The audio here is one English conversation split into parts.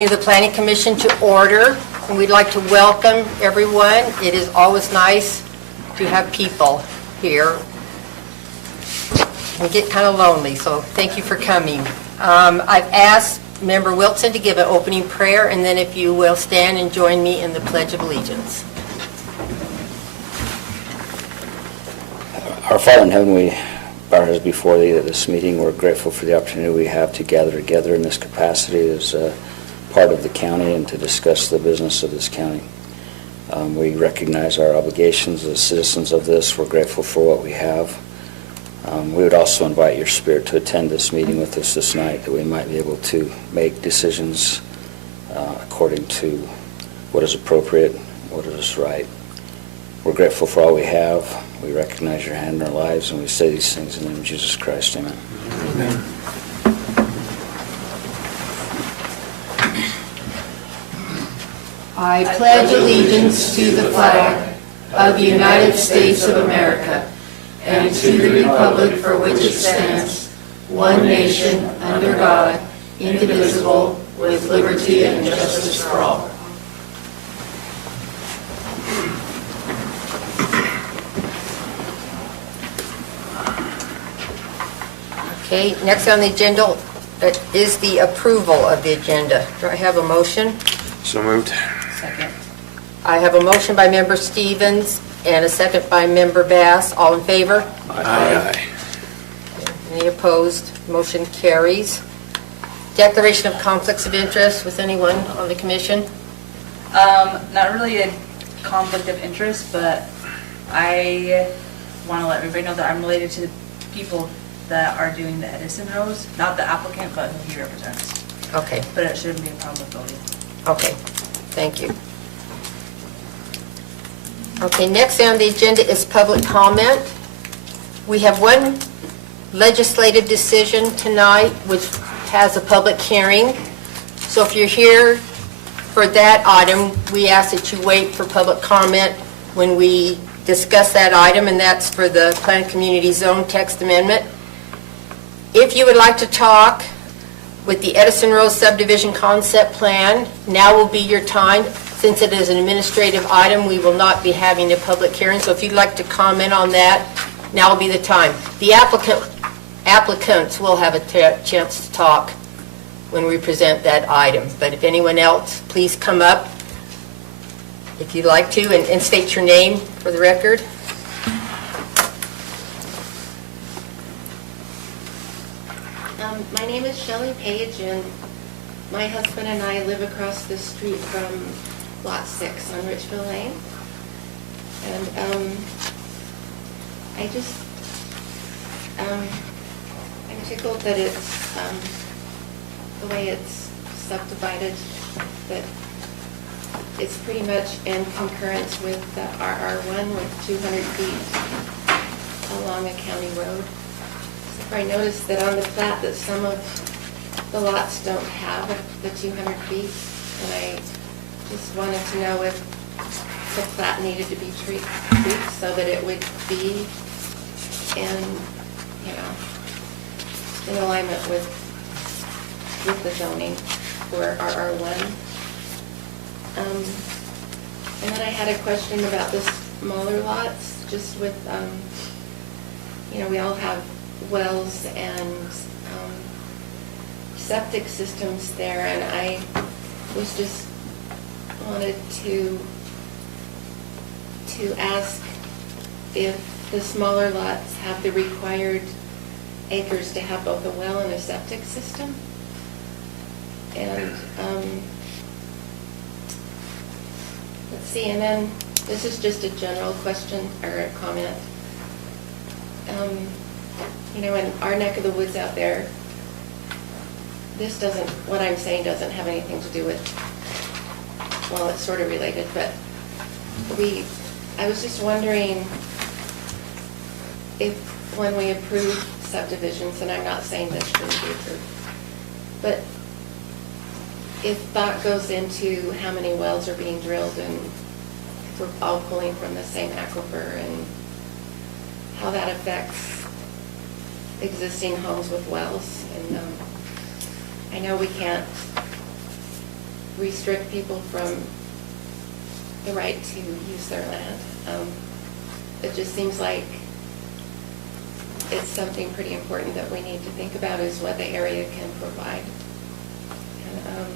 The Planning Commission to order, and we'd like to welcome everyone. It is always nice to have people here. We get kind of lonely, so thank you for coming. I've asked Member Wilson to give an opening prayer, and then if you will stand and join me in the Pledge of Allegiance. Our Father in heaven, we bow our heads before thee at this meeting. We're grateful for the opportunity we have to gather together in this capacity as part of the county and to discuss the business of this county. We recognize our obligations as citizens of this. We're grateful for what we have. We would also invite your spirit to attend this meeting with us this night, that we might be able to make decisions according to what is appropriate, what is right. We're grateful for all we have. We recognize your hand in our lives, and we say these things in the name of Jesus Christ. Amen. Amen. I pledge allegiance to the flag of the United States of America and to the republic for which it stands, one nation, under God, indivisible, with liberty and justice for all. Okay, next on the agenda is the approval of the agenda. Do I have a motion? So moved. Second. I have a motion by Member Stevens and a second by Member Bass. All in favor? Aye. Any opposed? Motion carries. Declaration of conflicts of interest with anyone on the commission? Not really a conflict of interest, but I want to let everybody know that I'm related to the people that are doing the Edison Rose, not the applicant, but who he represents. Okay, But it shouldn't be a problem with voting. okay. Thank you. Okay, next on the agenda is public comment. We have one legislative decision tonight which has a public hearing. So if you're here for that item, we ask that you wait for public comment when we discuss that item, and that's for the Planned Community Zone text amendment. If you would like to talk with the Edison Rose subdivision concept plan, now will be your time. Since it is an administrative item, we will not be having a public hearing, so if you'd like to comment on that, now will be the time. The applicants will have a chance to talk when we present that item, but if anyone else, please come up if you'd like to, and state your name for the record. My name is Shelley Page, and my husband and I live across the street from Lot 6 on Richville Lane. And I'm tickled that it's the way it's subdivided, that it's pretty much in concurrence with the RR1 with 200 feet along a county road. I noticed that on the plat that some of the lots don't have the 200 feet, and I just wanted to know if the plat needed to be tweaked so that it would be in alignment with the zoning for RR1. And then I had a question about the smaller lots, just with, we all have wells and septic systems there, and I was just wanted to ask if the smaller lots have the required acres to have both a well and a septic system. And let's see, and then this is just a general question or a comment. In our neck of the woods out there, what I'm saying doesn't have anything to do with, well, it's sort of related, but I was just wondering if when we approve subdivisions, and I'm not saying this shouldn't be approved, but if thought goes into how many wells are being drilled, and if we're all pulling from the same aquifer, and how that affects existing homes with wells. And I know we can't restrict people from the right to use their land. It just seems like it's something pretty important that we need to think about, is what the area can provide. And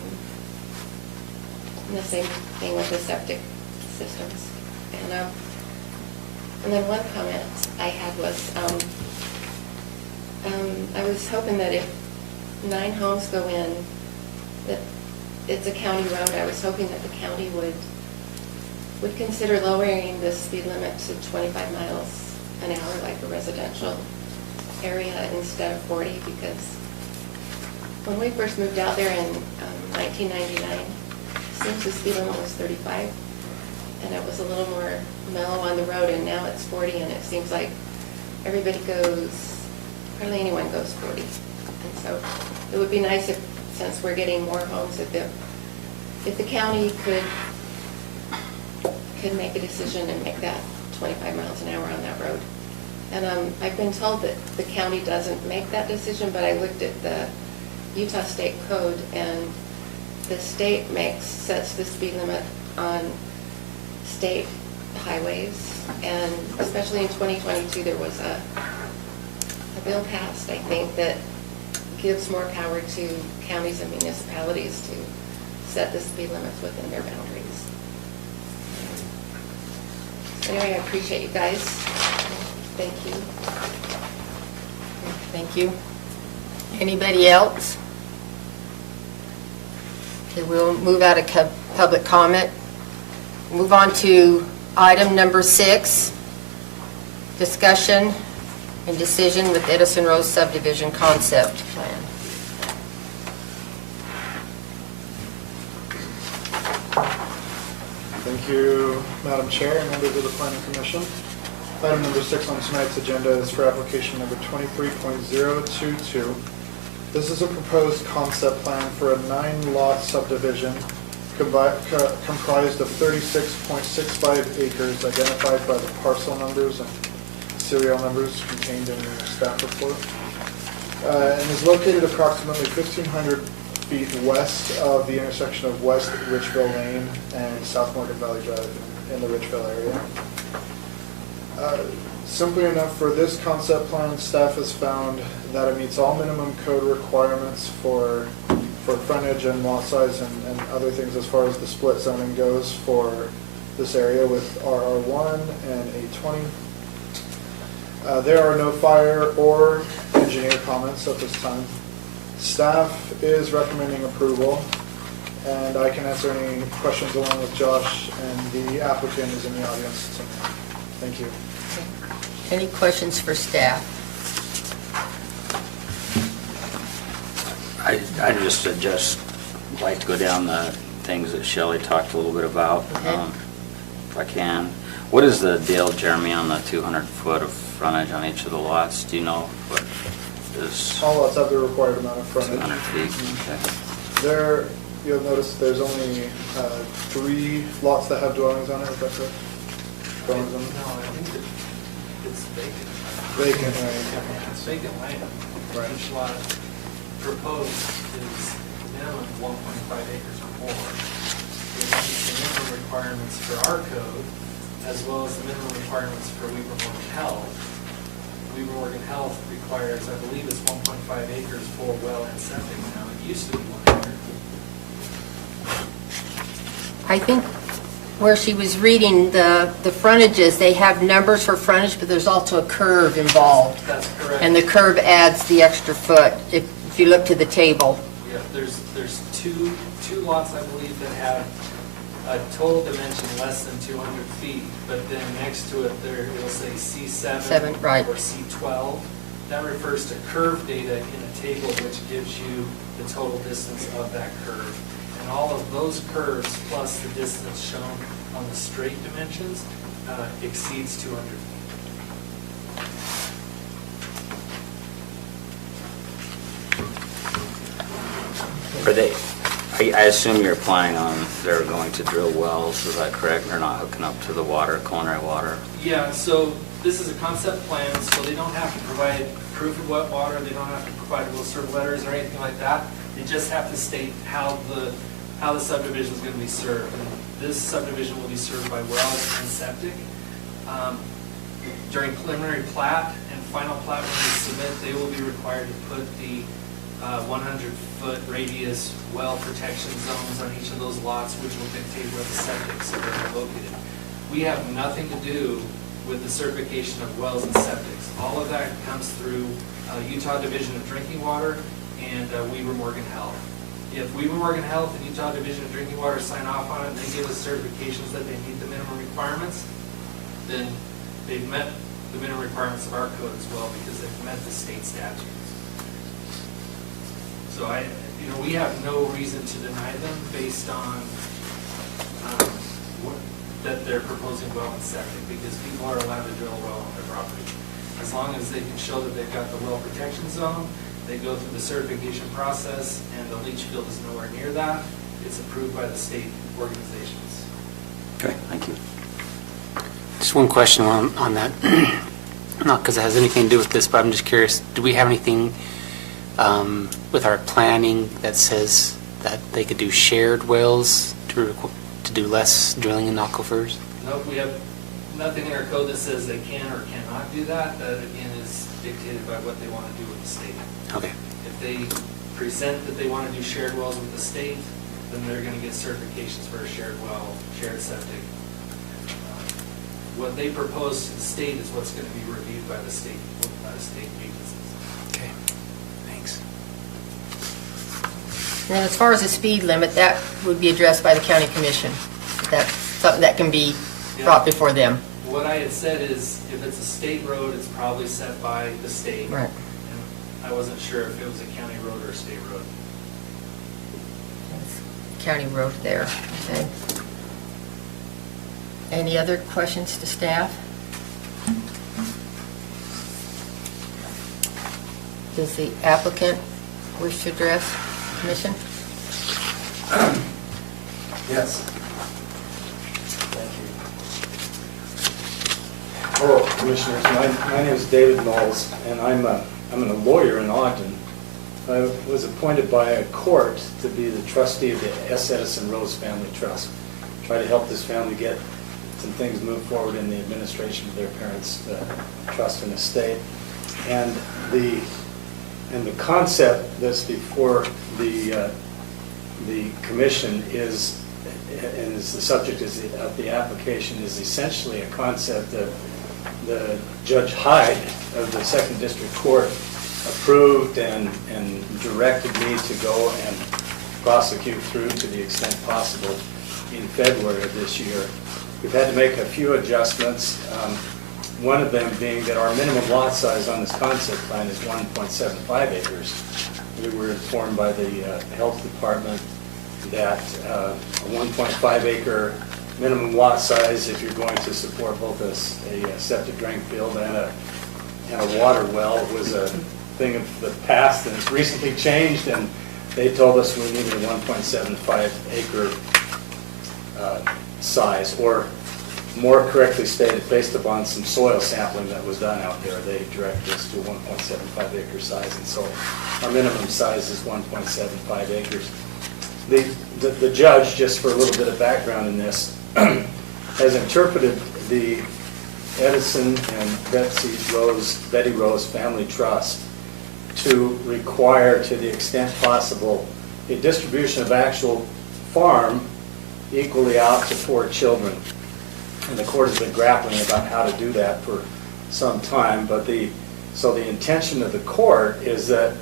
the same thing with the septic systems. And then one comment I had was, I was hoping that if 9 homes go in, that it's a county road, I was hoping that the county would consider lowering the speed limit to 25 miles an hour like a residential area instead of 40, because when we first moved out there in 1999, it seems the speed limit was 35, and it was a little more mellow on the road, and now it's 40, and it seems like everybody goes, hardly anyone goes 40. And so it would be nice if, since we're getting more homes, if the county could make a decision and make that 25 miles an hour on that road. And I've been told that the county doesn't make that decision, but I looked at the Utah State Code, and the state sets the speed limit on state highways, and especially in 2022, there was a bill passed, I think, that gives more power to counties and municipalities to set the speed limits within their boundaries. Anyway, I appreciate you guys. Thank you. Thank you. Anybody else? Okay, we'll move out of public comment. Move on to item number 6, discussion and decision with Edison Rose subdivision concept plan. Thank you, Madam Chair and members of the Planning Commission. Item number 6 on tonight's agenda is for application number 23.022. This is a proposed concept plan for a 9-lot subdivision comprised of 36.65 acres identified by the parcel numbers and serial numbers contained in the staff report, and is located approximately 1,500 feet west of the intersection of West Richville Lane and South Morgan Valley Drive in the Richville area. Simply enough, for this concept plan, staff has found that it meets all minimum code requirements for frontage and lot size and other things as far as the split zoning goes for this area with RR1 and A20. There are no fire or engineer comments at this time. Staff is recommending approval, and I can answer any questions along with Josh, and the applicant is in the audience tonight. Thank you. Any questions for staff? I just like to go down the things that Shelley talked a little bit about, Okay. if I can. What is the deal, Jeremy, on the 200 foot of frontage on each of the lots? Do you know what is All lots have the required amount of frontage. 200 feet? Okay. There, you'll notice there's only 3 lots that have dwellings on it, is that correct? Dwellings on it? No, I think it's vacant. Vacant, right? It's vacant land. Right. Each lot proposed is minimum 1.5 acres or more. It meets the minimum requirements for our code, as well as the minimum requirements for Weber Morgan Health. Weber Morgan Health requires, I believe it's 1.5 acres for well and septic now. It used to be 1 acre. I think where she was reading the frontages, they have numbers for frontage, but there's also a curve involved. That's correct. And the curve adds the extra foot, if you look to the table. Yeah, there's two lots, I believe, that have a total dimension less than 200 feet, but then next to it, there, it'll say C7 right. or C12. That refers to curve data in a table which gives you the total distance of that curve. And all of those curves plus the distance shown on the straight dimensions exceeds 200 feet. Are they, I assume you're planning on, they're going to drill wells, is that correct? They're not hooking up to the water, culinary water? Yeah, so this is a concept plan, so they don't have to provide proof of wet water, they don't have to provide will serve letters or anything like that. They just have to state how how the subdivision is going to be served. And this subdivision will be served by wells and septic. During preliminary plat and final plat when they submit, they will be required to put the 100-foot radius well protection zones on each of those lots, which will dictate where the septics are located. We have nothing to do with the certification of wells and septics. All of that comes through Utah Division of Drinking Water and Weaver Morgan Health. If Weaver Morgan Health and Utah Division of Drinking Water sign off on it and they give us certifications that they meet the minimum requirements, then they've met the minimum requirements of our code as well because they've met the state statutes. So we have no reason to deny them based on that they're proposing well and septic, because people are allowed to drill a well on their property. As long as they can show that they've got the well protection zone, they go through the certification process, and the leach field is nowhere near that, it's approved by the state organizations. Okay, thank you. Just one question on that, not because it has anything to do with this, but I'm just curious, do we have anything with our planning that says that they could do shared wells to do less drilling in aquifers? No, we have nothing in our code that says they can or cannot do that. That, again, is dictated by what they want to do with the state. Okay. If they present that they want to do shared wells with the state, then they're going to get certifications for a shared well, shared septic. What they propose to the state is what's going to be reviewed by the state agencies. Okay, thanks. And then as far as the speed limit, that would be addressed by the county commission. That's something that can be brought before them. What I had said is, if it's a state road, it's probably set by the state. Right. And I wasn't sure if it was a county road or a state road. County road there, okay. Any other questions to staff? Does the applicant wish to address the commission? Yes. Thank you. Hello, Commissioners. My name is David Knowles, and I'm a lawyer in Ogden. I was appointed by a court to be the trustee of the S. Edison Rose Family Trust. Try to help this family get some things moved forward in the administration of their parents' trust and estate. And the concept that's before the commission is, and is the subject of the application, is essentially a concept that the Judge Hyde of the Second District Court approved and directed me to go and prosecute through to the extent possible in February of this year. We've had to make a few adjustments, one of them being that our minimum lot size on this concept plan is 1.75 acres. We were informed by the health department that a 1.5 acre minimum lot size, if you're going to support both a septic drain field and a water well, was a thing of the past, and it's recently changed, and they told us we needed a 1.75 acre size, or more correctly stated, based upon some soil sampling that was done out there, they directed us to a 1.75 acre size, and so our minimum size is 1.75 acres. The judge, just for a little bit of background in this, has interpreted the Edison and Betty Rose Family Trust to require, to the extent possible, a distribution of actual farm equally out to 4 children. And the court has been grappling about how to do that for some time, but so the intention of the court is that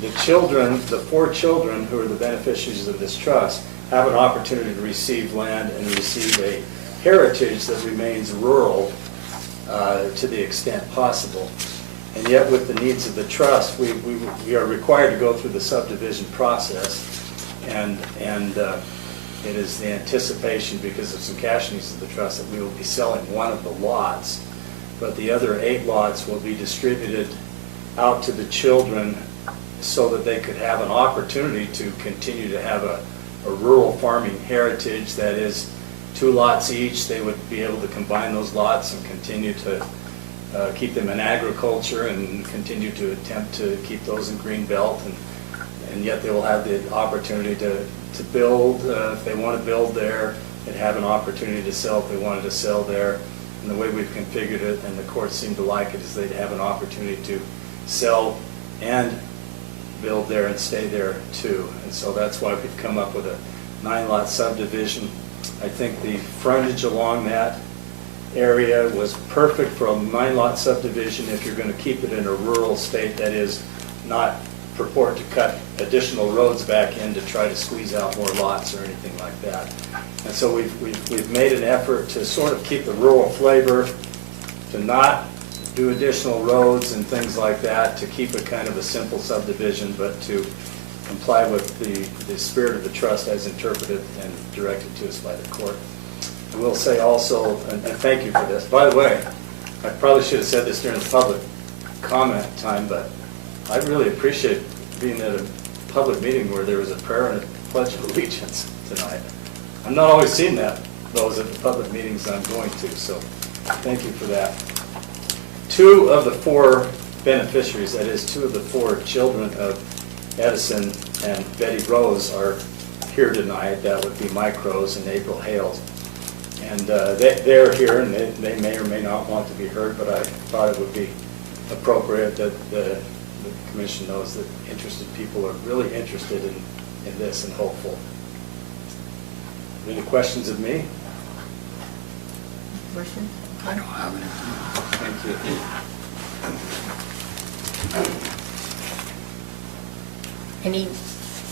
the 4 children who are the beneficiaries of this trust have an opportunity to receive land and receive a heritage that remains rural to the extent possible. And yet with the needs of the trust, we are required to go through the subdivision process, and it is the anticipation, because of some cash needs of the trust, that we will be selling one of the lots, but the other 8 lots will be distributed out to the children so that they could have an opportunity to continue to have a rural farming heritage. That is, 2 lots each. They would be able to combine those lots and continue to keep them in agriculture and continue to attempt to keep those in green belt, and yet they will have the opportunity to to build, if they want to build there, they'd have an opportunity to sell if they wanted to sell there. And the way we've configured it, and the courts seem to like it, is they'd have an opportunity to sell and build there and stay there too. And so that's why we've come up with a 9-lot subdivision. I think the frontage along that area was perfect for a 9-lot subdivision if you're going to keep it in a rural state, that is, not purport to cut additional roads back in to try to squeeze out more lots or anything like that. And so we've made an effort to sort of keep the rural flavor, to not do additional roads and things like that, to keep it kind of a simple subdivision, but to comply with the spirit of the trust as interpreted and directed to us by the court. I will say also, and thank you for this, by the way, I probably should have said this during the public comment time, but I really appreciate being at a public meeting where there was a prayer and a pledge of allegiance tonight. I'm not always seeing those at the public meetings I'm going to, so thank you for that. 2 of the 4 beneficiaries, that is 2 of the 4 children of Edison and Betty Rose, are here tonight. That would be Mike Rose and April Hales. And they're here, and they may or may not want to be heard, but I thought it would be appropriate that the commission knows that interested people are really interested in this and hopeful. Any questions of me? Questions? I don't have any. Thank you. Any,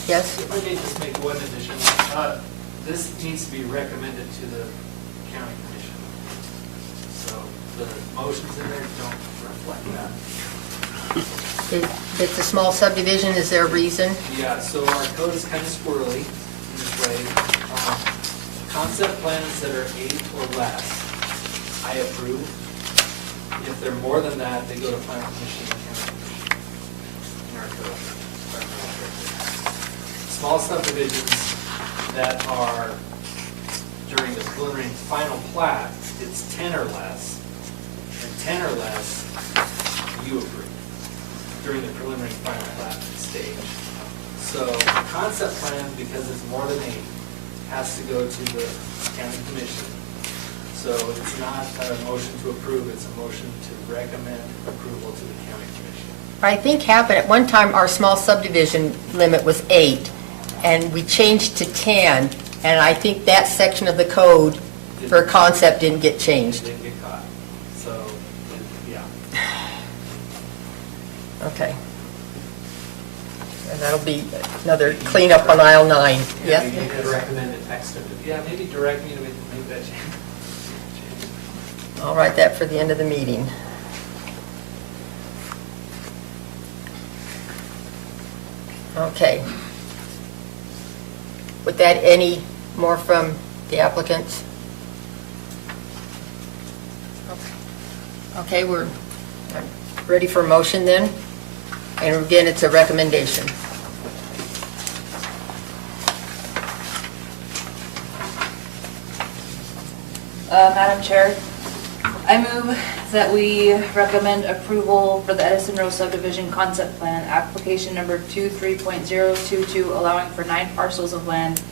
yes? If I may just make one addition, this needs to be recommended to the county commission. So the motions in there don't reflect that. It's a small subdivision, is there a reason? Yeah, so our code is kind of squirrely in this way. Concept plans that are 8 or less, I approve. If they're more than that, they go to planning commission and county commission in our code. Small subdivisions that are during the preliminary and final plat, it's 10 or less, and 10 or less, you approve during the preliminary and final plat stage. So concept plan, because it's more than 8, has to go to the county commission. So it's not a motion to approve, it's a motion to recommend approval to the county commission. I think happened, at one time, our small subdivision limit was 8, and we changed to 10, and I think that section of the code for concept didn't get It changed. didn't get caught. So, yeah. Okay. And that'll be another cleanup on aisle 9. Yes? You could recommend a text of it. Yeah, maybe direct me to make that change. I'll write that for the end of the meeting. Okay. With that, any more from the applicants? Okay, we're ready for a motion then. And again, it's a recommendation. Madam Chair, I move that we recommend approval for the Edison Road subdivision concept plan, application number 23.022, allowing for 9 parcels of land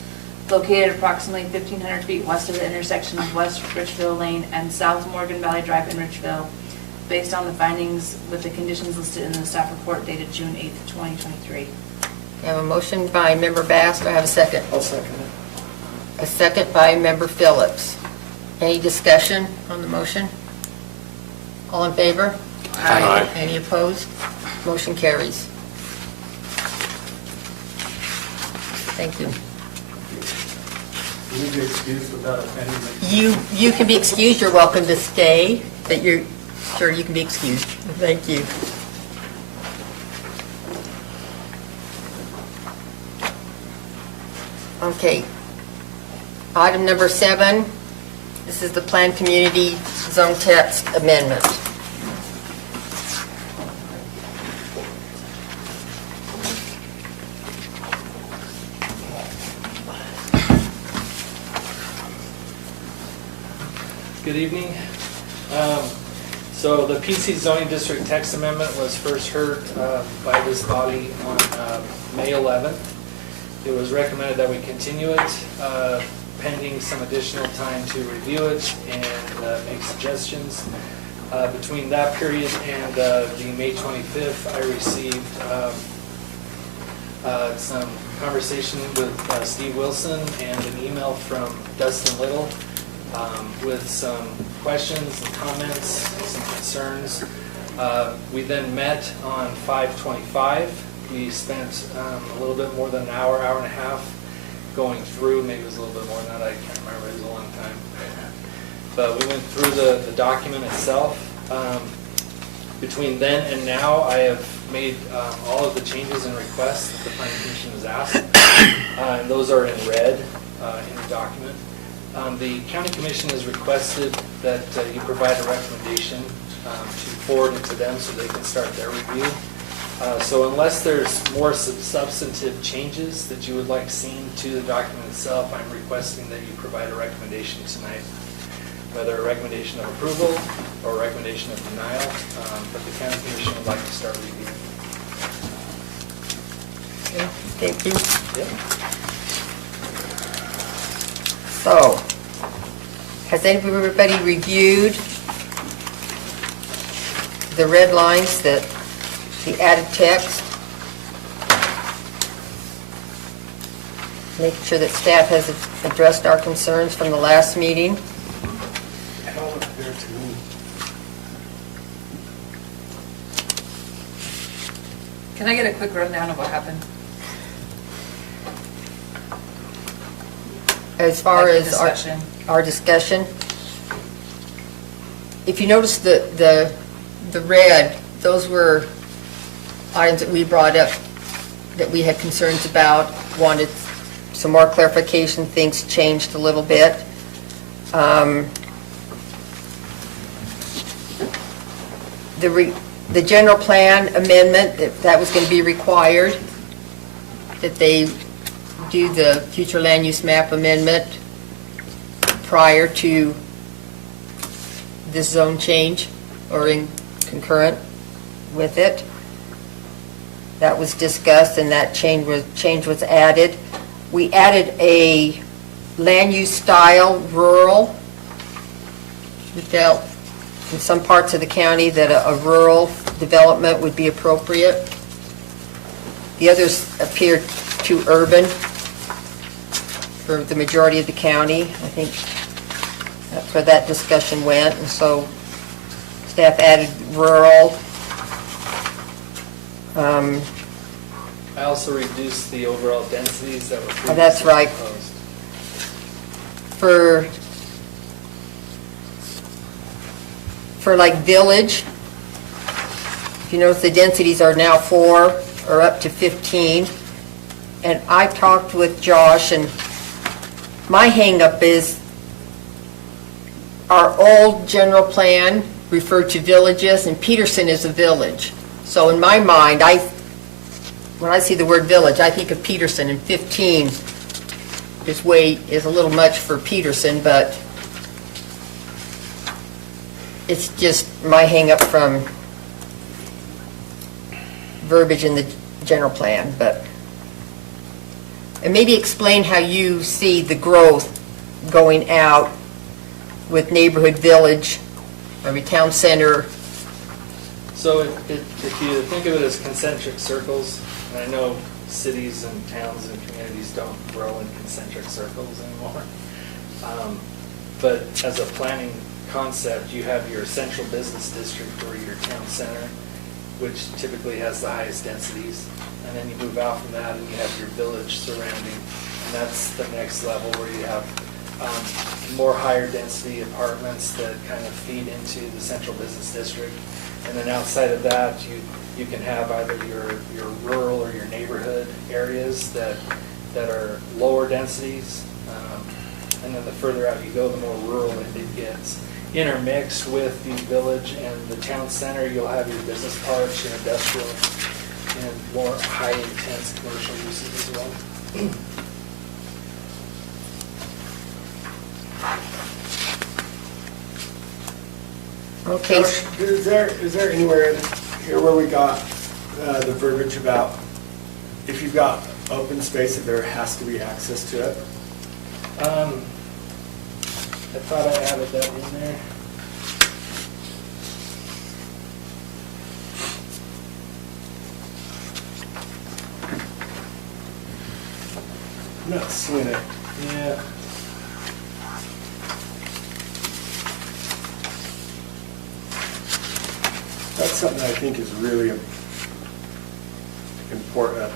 located approximately 1,500 feet west of the intersection of West Richville Lane and South Morgan Valley Drive in Richville, based on the findings with the conditions listed in the staff report dated June 8th, 2023. I have a motion by Member Bass. Do I have a second? I'll second it. A second by Member Phillips. Any discussion on the motion? All in favor? Aye. Any opposed? Motion carries. Thank you. Will you be excused without offending me? You can be excused. You're welcome to stay, but you're sure you can be excused. Thank you. Okay. Item number 7. This is the Planned Community Zone Text Amendment. Good evening. So the PC zoning district text amendment was first heard by this body on May 11th. It was recommended that we continue it pending some additional time to review it and make suggestions. Between that period and the May 25th, I received some conversation with Steve Wilson and an email from Dustin Little with some questions and comments, some concerns. We then met on 5/25. We spent a little bit more than an hour, hour and a half going through, maybe it was a little bit more than that, I can't remember, it was a long time. But we went through the document itself. Between then and now, I have made all of the changes and requests that the Planning Commission has asked, and those are in red in the document. The County Commission has requested that you provide a recommendation to forward it to them so they can start their review. So unless there's more substantive changes that you would like seen to the document itself, I'm requesting that you provide a recommendation tonight, whether a recommendation of approval or a recommendation of denial, but the County Commission would like to start reviewing. Thank you. Yep. So, has everybody reviewed the red lines, the added text? Making sure that staff has addressed our concerns from the last meeting. It all looked fair to me. Can I get a quick rundown of what happened? As far Like the as discussion. our discussion, if you notice the red, those were items that we brought up that we had concerns about, wanted some more clarification, things changed a little bit. The general plan amendment, that was going to be required, that they do the future land use map amendment prior to this zone change or in concurrent with it. That was discussed and that change was added. We added a land use style rural. We felt in some parts of the county that a rural development would be appropriate. The others appeared too urban for the majority of the county. I think that's where that discussion went, and so staff added rural. I also reduced the overall densities that were previously That's right. proposed. For like village, if you notice the densities are now 4 or up to 15. And I talked with Josh, and my hangup is our old general plan referred to villages, and Peterson is a village. So in my mind, when I see the word village, I think of Peterson, and 15 is a little much for Peterson, but it's just my hang-up from verbiage in the general plan, but, and maybe explain how you see the growth going out with neighborhood village, maybe town center. So if you think of it as concentric circles, and I know cities and towns and communities don't grow in concentric circles anymore, but as a planning concept, you have your central business district or your town center, which typically has the highest densities, and then you move out from that and you have your village surrounding, and that's the next level where you have more higher density apartments that kind of feed into the central business district. And then outside of that, you can have either your rural or your neighborhood areas that are lower densities. And then the further out you go, the more rural it gets. Intermixed with the village and the town center, you'll have your business parks, your industrial, and more high intense commercial uses as well. Okay, Josh, is there anywhere in here where we got the verbiage about if you've got open space if there has to be access to it? I thought I added that in there. I'm not seeing it. Yeah. That's something I think is really important.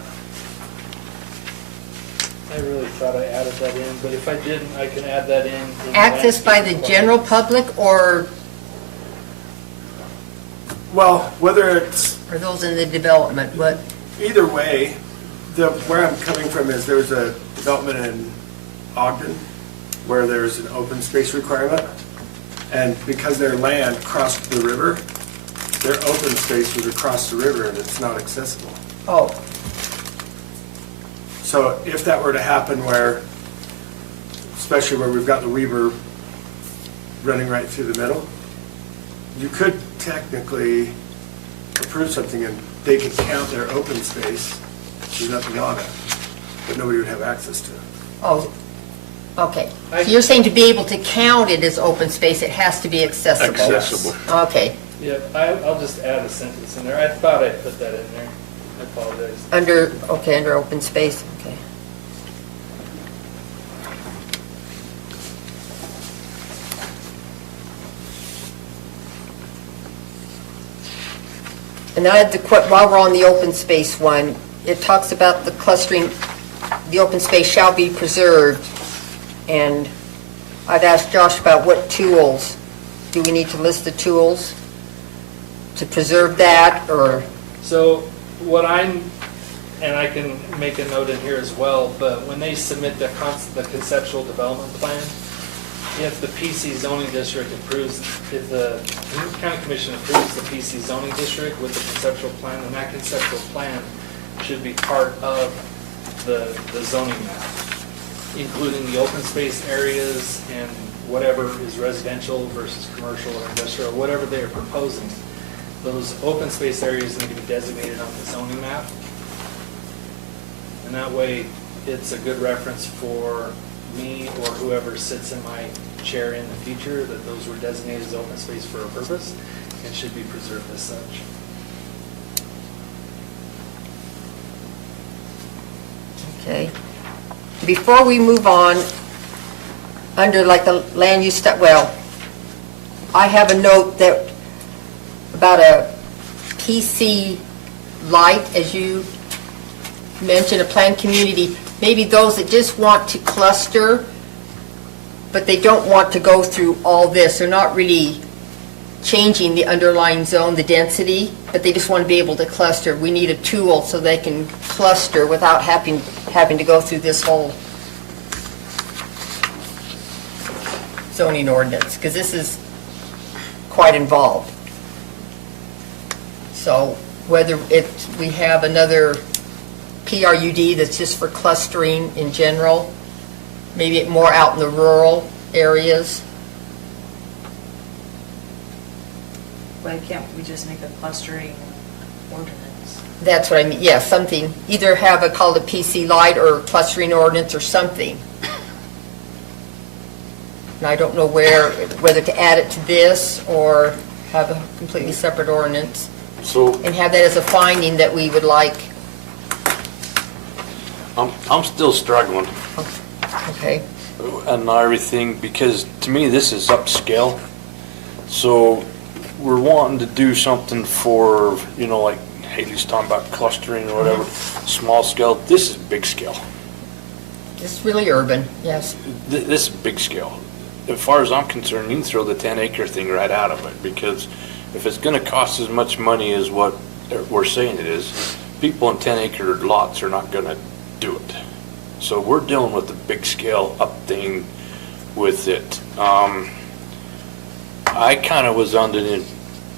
I really thought I added that in, but if I didn't, I can add that in. Access by the landscape general requirements. public, or Well, whether it's are those in the development? What? either way, where I'm coming from is there's a development in Ogden where there's an open space requirement. And because their land crossed the river, their open space was across the river and it's not accessible. Oh, So if that were to happen where, especially where we've got the Weaver running right through the middle, you could technically approve something and they could count their open space, there's nothing on it, but nobody would have access to it. oh, okay. So you're saying to be able to count it as open space, it has to be accessible? Accessible. Okay. Yeah, I'll just add a sentence in there. I thought I put that in there. I apologize. Under open space, okay. And I had the, while we're on the open space one, it talks about the clustering, the open space shall be preserved. And I've asked Josh about what tools, do we need to list the tools to preserve that, or? So what I'm, and I can make a note in here as well, but when they submit the conceptual development plan, if the PC zoning district approves, if the county commission approves the PC zoning district with the conceptual plan, then that conceptual plan should be part of the zoning map, including the open space areas and whatever is residential versus commercial or industrial, whatever they are proposing. Those open space areas need to be designated on the zoning map. And that way, it's a good reference for me or whoever sits in my chair in the future, that those were designated as open space for a purpose and should be preserved as such. Okay. Before we move on, under like the land use stuff, well, I have a note that about a PC light, as you mentioned, a planned community, maybe those that just want to cluster, but they don't want to go through all this. They're not really changing the underlying zone, the density, but they just want to be able to cluster. We need a tool so they can cluster without having to go through this whole zoning ordinance, because this is quite involved. So whether we have another PRUD that's just for clustering in general, maybe more out in the rural areas. Why can't we just make a clustering ordinance? That's what I mean, yeah, something, either have a, called a PC light or clustering ordinance or something. And I don't know whether to add it to this or have a completely separate ordinance So and have that as a finding that we would like. I'm still struggling Okay. and everything, because to me this is upscale. So we're wanting to do something for, you know, like Haley's talking about clustering or whatever, small scale. This is big scale. It's really urban, yes. This is big scale. As far as I'm concerned, you can throw the 10-acre thing right out of it, because if it's going to cost as much money as what we're saying it is, people in 10-acre lots are not going to do it. So we're dealing with the big scale up thing with it. I kind of was under the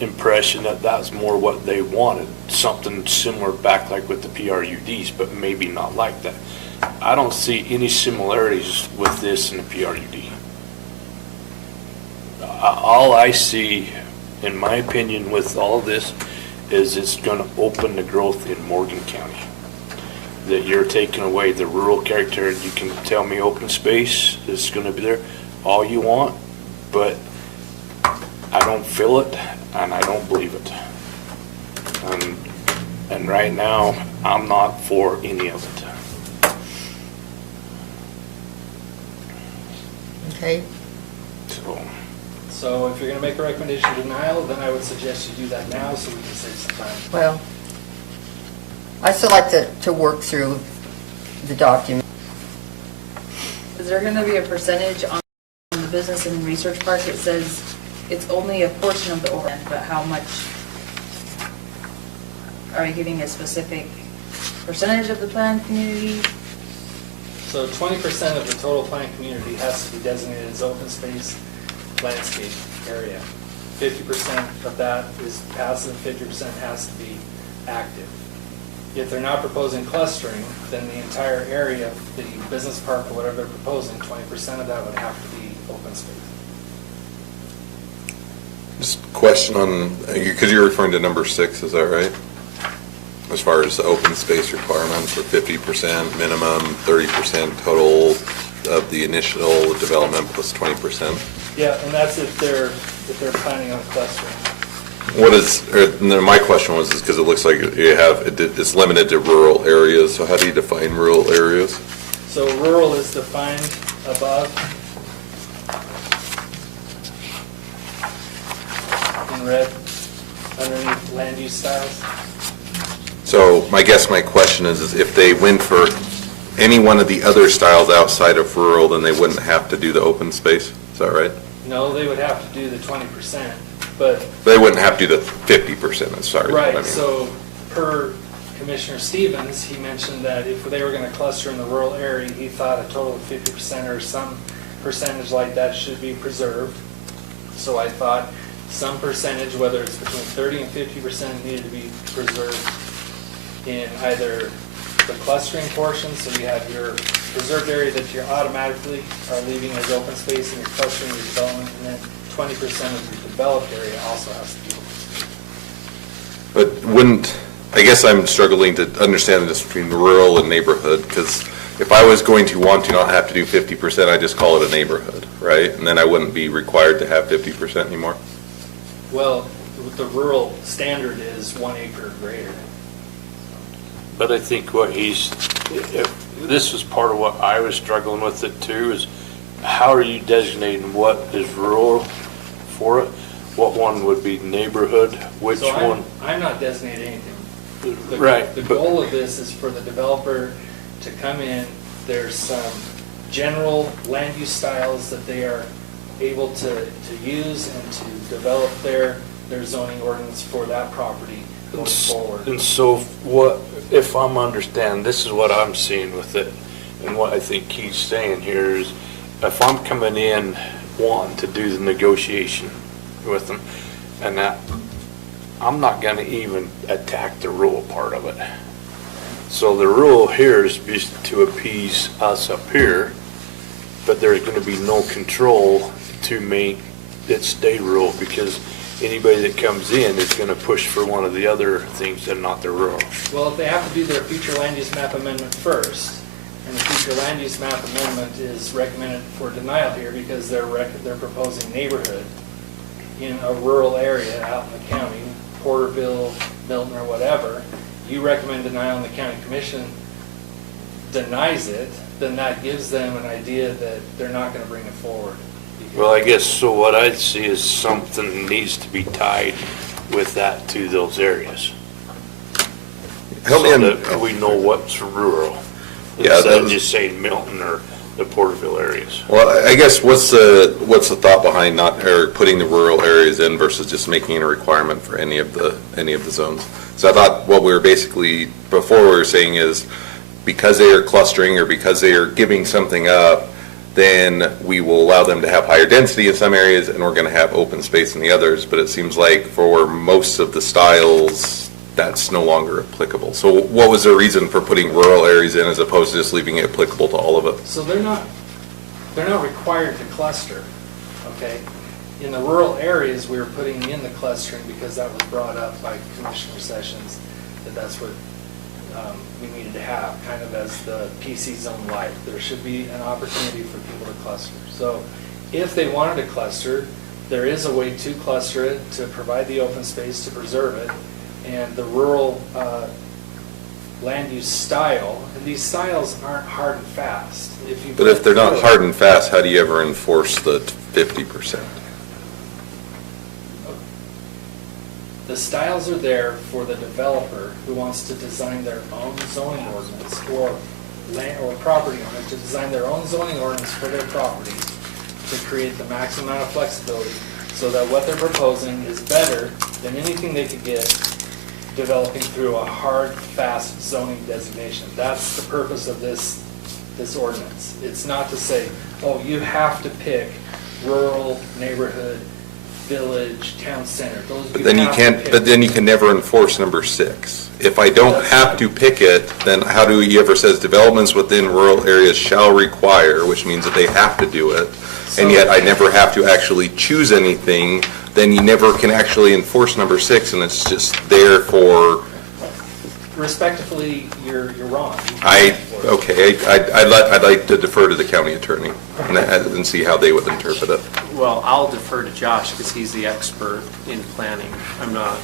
impression that that's more what they wanted, something similar back like with the PRUDs, but maybe not like that. I don't see any similarities with this and the PRUD. All I see, in my opinion, with all this is it's going to open the growth in Morgan County. that you're taking away the rural character. You can tell me open space is gonna be there, all you want, but I don't feel it, and I don't believe it. And right now, I'm not for any of it. Okay, So, So if you're gonna make a recommendation of denial, then I would suggest you do that now so we can save some time. well, I still like to work through the document. Is there gonna be a percentage on the business and research park? It says it's only a portion of the overhead, but how much? Are you giving a specific percentage of the planned community? So 20% of the total planned community has to be designated as open space landscape area. 50% of that is passive, 50% has to be active. If they're not proposing clustering, then the entire area, the business park or whatever they're proposing, 20% of that would have to be open space. Just a question on, because you're referring to number 6, is that right? As far as the open space requirement for 50% minimum, 30% total of the initial development plus 20%? Yeah, and that's if they're planning on clustering. What is, my question was, is because it looks like you have, it's limited to rural areas, so how do you define rural areas? So rural is defined above in red, underneath land use styles. So my question is if they went for any one of the other styles outside of rural, then they wouldn't have to do the open space, is that right? No, they would have to do the 20%, but. They wouldn't have to do the 50%, I'm sorry. what I Right, mean. so per Commissioner Stevens, he mentioned that if they were gonna cluster in the rural area, he thought a total of 50% or some percentage like that should be preserved. So I thought some percentage, whether it's between 30 and 50%, needed to be preserved in either the clustering portion, so you have your preserved area that you automatically are leaving as open space and you're clustering your development, and then 20% of your developed area also has to be open space. But wouldn't, I guess I'm struggling to understand the difference between rural and neighborhood, because if I was going to want to not have to do 50%, I just call it a neighborhood, right? And then I wouldn't be required to have 50% anymore? Well, the rural standard is 1 acre or greater. but I think what this is part of what I was struggling with it too, is how are you designating what is rural for it? What one would be neighborhood, which So one? I'm not designating anything. Right, The but- goal of this is for the developer to come in, there's some general land use styles that they are able to use and to develop their zoning ordinance for that property going forward. And so what, if I'm understanding, this is what I'm seeing with it, and what I think Keith's saying here is, if I'm coming in wanting to do the negotiation with them, and that, I'm not gonna even attack the rural part of it. So the rural here is just to appease us up here, but there's gonna be no control to make it stay rural, because anybody that comes in is gonna push for one of the other things that are not the rural. Well, if they have to do their future land use map amendment first, and the future land use map amendment is recommended for denial here because they're proposing neighborhood in a rural area out in the county, Porterville, Milton, or whatever, you recommend denial and the county commission denies it, then that gives them an idea that they're not gonna bring it forward. Well, I guess, so what I see is something needs to be tied with that to those areas. Help me So in- that we know what's rural, Yeah, instead that of was- just saying Milton or the Porterville areas. Well, I guess what's the thought behind not, or putting the rural areas in versus just making it a requirement for any of the zones? So I thought what we were basically, before we were saying is, because they are clustering or because they are giving something up, then we will allow them to have higher density in some areas and we're going to have open space in the others. But it seems like for most of the styles, that's no longer applicable. So what was the reason for putting rural areas in as opposed to just leaving it applicable to all of it? So they're not required to cluster, okay? In the rural areas, we were putting in the clustering because that was brought up by Commissioner Sessions, that's what we needed to have, kind of as the PC zone light. There should be an opportunity for people to cluster. So if they wanted to cluster, there is a way to cluster it, to provide the open space, to preserve it, and the rural land use style, and these styles aren't hard and fast. But if they're not hard and fast, how do you ever enforce the 50%? The styles are there for the developer who wants to design their own zoning ordinance, or land, or property owner to design their own zoning ordinance for their property to create the maximum amount of flexibility so that what they're proposing is better than anything they could get developing through a hard, fast zoning designation. That's the purpose of this ordinance. It's not to say, oh, you have to pick rural, neighborhood, village, town center. Those But then you can't, but then you can never enforce number 6. If I don't have to pick it, then how do you ever says developments within rural areas shall require, which means that they have to do it, and yet I never have to actually choose anything, then you never can actually enforce number 6, and it's just there for... Respectively, you're wrong. Okay, I'd like to defer to the county attorney and see how they would interpret it. Well, I'll defer to Josh because he's the expert in planning. I'm not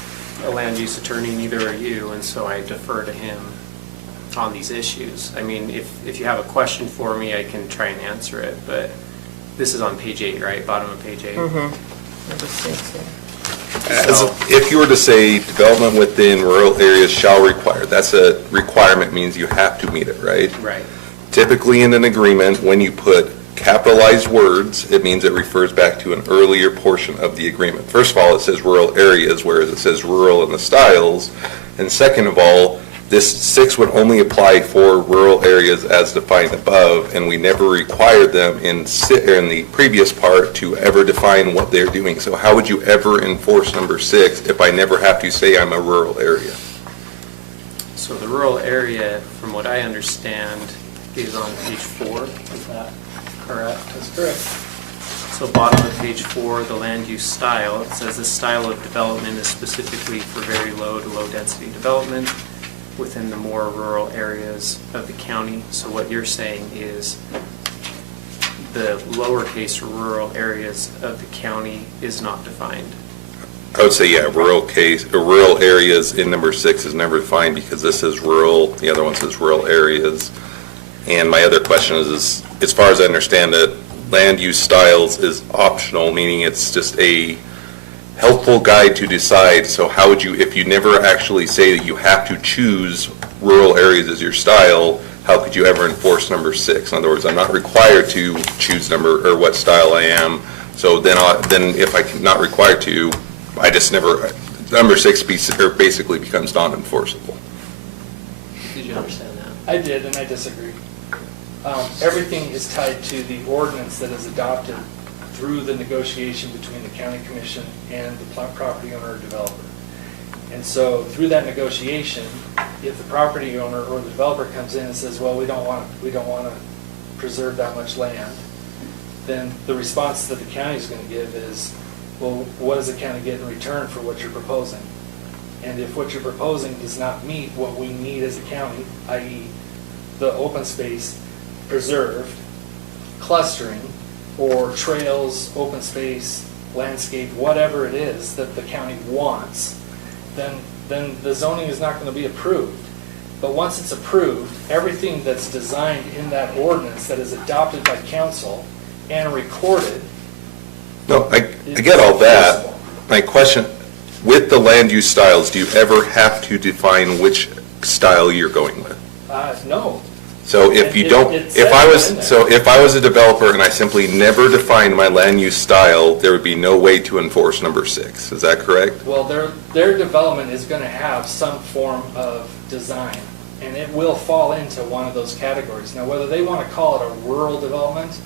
a land use attorney, neither are you, and so I defer to him on these issues. I mean, if you have a question for me, I can try and answer it, but this is on page 8, right? Bottom of page 8. If you were to say development within rural areas shall require, that's a requirement, means you have to meet it, right? Right. Typically in an agreement, when you put capitalized words, it means it refers back to an earlier portion of the agreement. First of all, it says rural areas, whereas it says rural in the styles. And second of all, this 6 would only apply for rural areas as defined above, and we never required them in the previous part to ever define what they're doing. So how would you ever enforce number 6 if I never have to say I'm a rural area? So the rural area, from what I understand, is on page 4. Is that correct? That's correct. So bottom of page 4, the land use style, it says the style of development is specifically for very low to low density development within the more rural areas of the county. So what you're saying is the lowercase rural areas of the county is not defined. I would say, yeah, rural areas in number 6 is never defined because this says rural, the other one says rural areas. And my other question is, as far as I understand it, land use styles is optional, meaning it's just a helpful guide to decide. So how would you, if you never actually say that you have to choose rural areas as your style, how could you ever enforce number 6? In other words, I'm not required to choose number or what style I am. So then if I'm not required to, I just never, number 6 basically becomes non-enforceable. Did you understand that? I did, and I disagree. Everything is tied to the ordinance that is adopted through the negotiation between the county commission and the property owner or developer. And so through that negotiation, if the property owner or the developer comes in and says, well, we don't want to preserve that much land, then the response that the county is going to give is, well, what does the county get in return for what you're proposing? And if what you're proposing does not meet what we need as a county, i.e. the open space preserved, clustering, or trails, open space, landscape, whatever it is that the county wants, then the zoning is not going to be approved. But once it's approved, everything that's designed in that ordinance that is adopted by council and recorded. No, I get all that. My question, with the land use styles, do you ever have to define which style you're going with? No. So if you don't, if I was a developer and I simply never defined my land use style, there would be no way to enforce number 6. Is that correct? Well, their development is going to have some form of design, and it will fall into one of those categories. Now, whether they want to call it a rural development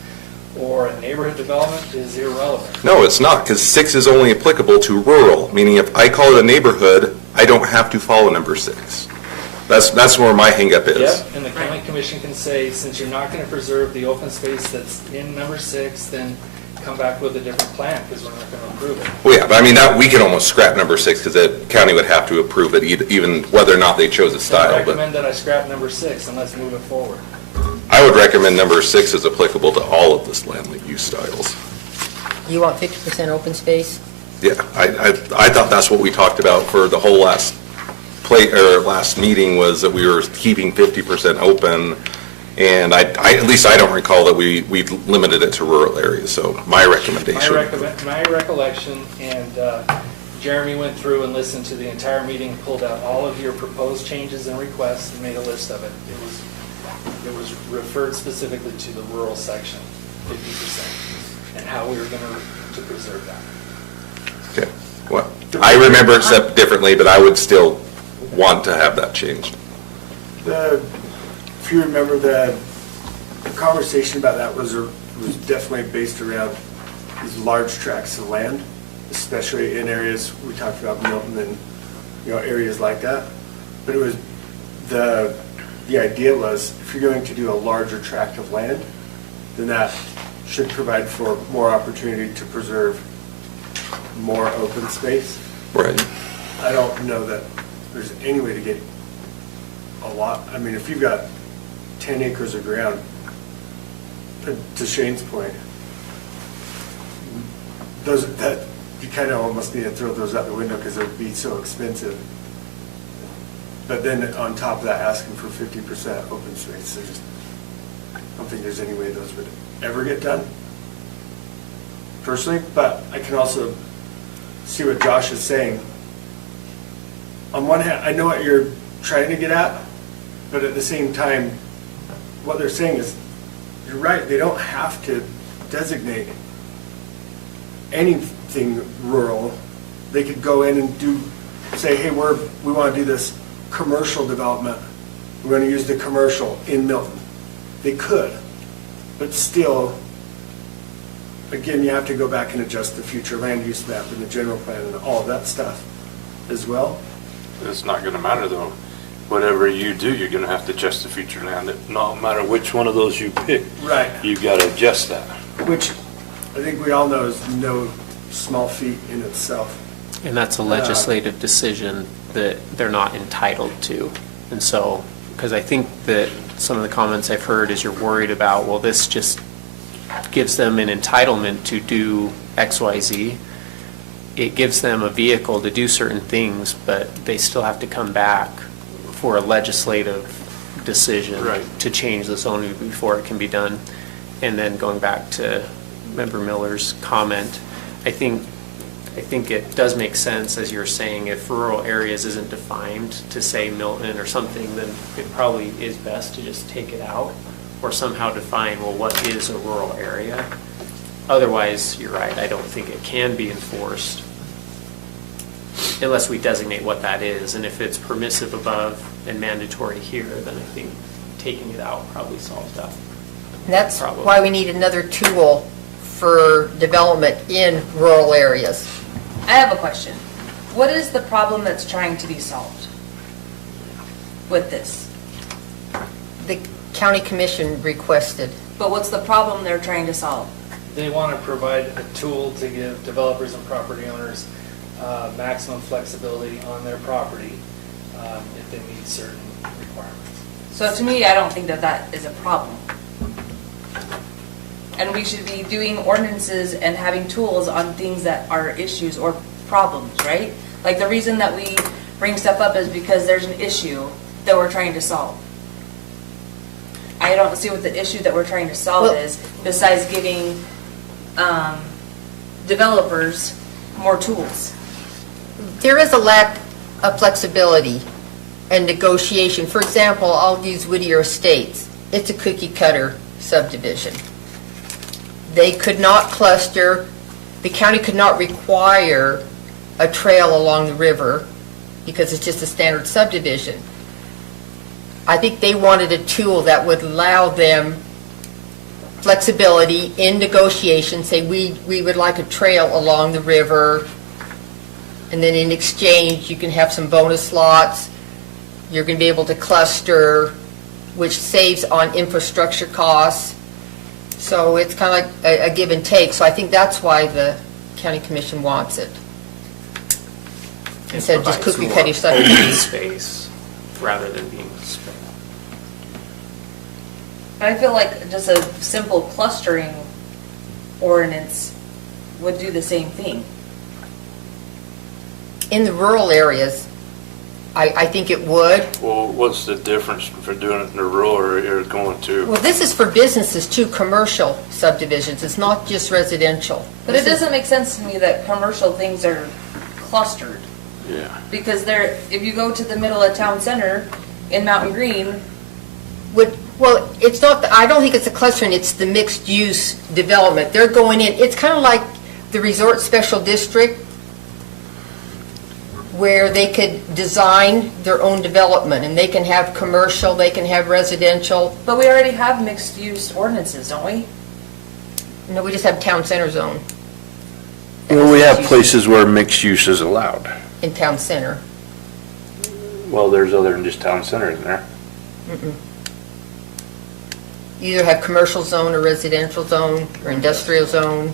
or a neighborhood development is irrelevant. No, it's not, because 6 is only applicable to rural, meaning if I call it a neighborhood, I don't have to follow number 6. That's where my hang-up is. Yep, and the county commission can say, since you're not going to preserve the open space that's in number 6, then come back with a different plan, because we're not going to approve it. Well, yeah, but I mean, that, we could almost scrap number 6, because the county would have to approve it, even whether or not they chose a I style, but recommend that I scrap number 6 and let's move it forward. I would recommend number 6 is applicable to all of this land use styles. You want 50% open space? Yeah, I thought that's what we talked about for the whole last meeting, was that we were keeping 50% open, and at least I don't recall that we limited it to rural areas, so my recommendation. My recollection, and Jeremy went through and listened to the entire meeting, pulled out all of your proposed changes and requests and made a list of it. It was referred specifically to the rural section, 50%, and how we were going to preserve that. Okay, well, I remember it set differently, but I would still want to have that changed. If you remember, the conversation about that was definitely based around these large tracts of land, especially in areas, we talked about Milton and, areas like that. But it was, the idea was, if you're going to do a larger tract of land, then that should provide for more opportunity to preserve more open space. Right. I don't know that there's any way to get a lot. I mean, if you've got 10 acres of ground, to Shane's point, that you kind of almost need to throw those out the window because it would be so expensive. But then on top of that, asking for 50% open space, I don't think there's any way those would ever get done, personally. But I can also see what Josh is saying. On one hand, I know what you're trying to get at, but at the same time, what they're saying is, you're right, they don't have to designate anything rural. They could go in and say, hey, we want to do this commercial development. We're going to use the commercial in Milton. They could, but still, again, you have to go back and adjust the future land use map and the general plan and all of that stuff as well. It's not gonna matter though. Whatever you do, you're gonna have to adjust the future land. No matter which one of those you pick. Right. You gotta adjust that. Which I think we all know is no small feat in itself. And that's a legislative decision that they're not entitled to. And so, because I think that some of the comments I've heard is you're worried about, well, this just gives them an entitlement to do X, Y, Z. It gives them a vehicle to do certain things, but they still have to come back for a legislative decision to change the zoning before it can be done. And then going back to Member Miller's comment, I think it does make sense, as you're saying, if rural areas isn't defined to say Milton or something, then it probably is best to just take it out or somehow define, well, what is a rural area? Otherwise, you're right, I don't think it can be enforced unless we designate what that is. And if it's permissive above and mandatory here, then I think taking it out probably solves that. And that's why we need another tool for development in rural areas. I have a question. What is the problem that's trying to be solved with this? The county commission requested. But what's the problem they're trying to solve? They want to provide a tool to give developers and property owners maximum flexibility on their property if they meet certain requirements. So to me, I don't think that is a problem. And we should be doing ordinances and having tools on things that are issues or problems, right? Like the reason that we bring stuff up is because there's an issue that we're trying to solve. I don't see what the issue that we're trying to solve is, besides giving developers more tools. There is a lack of flexibility and negotiation. For example, I'll use Whittier Estates. It's a cookie cutter subdivision. They could not cluster, the county could not require a trail along the river because it's just a standard subdivision. I think they wanted a tool that would allow them flexibility in negotiation, say we would like a trail along the river, and then in exchange you can have some bonus lots, you're going to be able to cluster, which saves on infrastructure costs. So it's kind of like a give and take. So I think that's why the county commission wants it. Instead of just Provides cookie more cutter stuff. open space rather than being spread. But I feel like just a simple clustering ordinance would do the same thing. In the rural areas, I think it would. Well, what's the difference for doing it in the rural area or going to? Well, this is for businesses too, commercial subdivisions. It's not just residential. But it doesn't make sense to me that commercial things are clustered. Yeah. Because if you go to the middle of town center in Mountain Green, Well, it's not, I don't think it's a clustering, it's the mixed-use development. They're going in, it's kind of like the Resort Special District, where they could design their own development, and they can have commercial, they can have residential. but we already have mixed-use ordinances, don't we? No, we just have town center zone Well, we have places where mixed use is allowed. in town center. Well, there's other than just town center, isn't there? Mm-mm. You either have commercial zone or residential zone or industrial zone.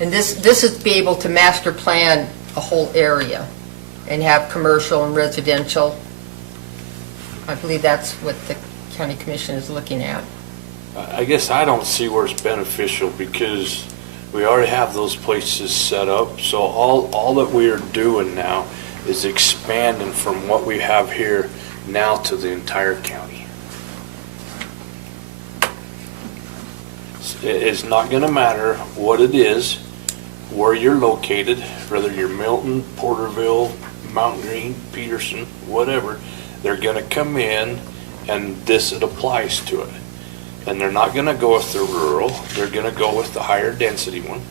And this is be able to master plan a whole area and have commercial and residential. I believe that's what the county commission is looking at. I guess I don't see where it's beneficial because we already have those places set up. So all that we are doing now is expanding from what we have here now to the entire county. It's not going to matter what it is, where you're located, whether you're Milton, Porterville, Mountain Green, Peterson, whatever, they're going to come in and this it applies to it. And they're not going to go with the rural, they're going to go with the higher density one.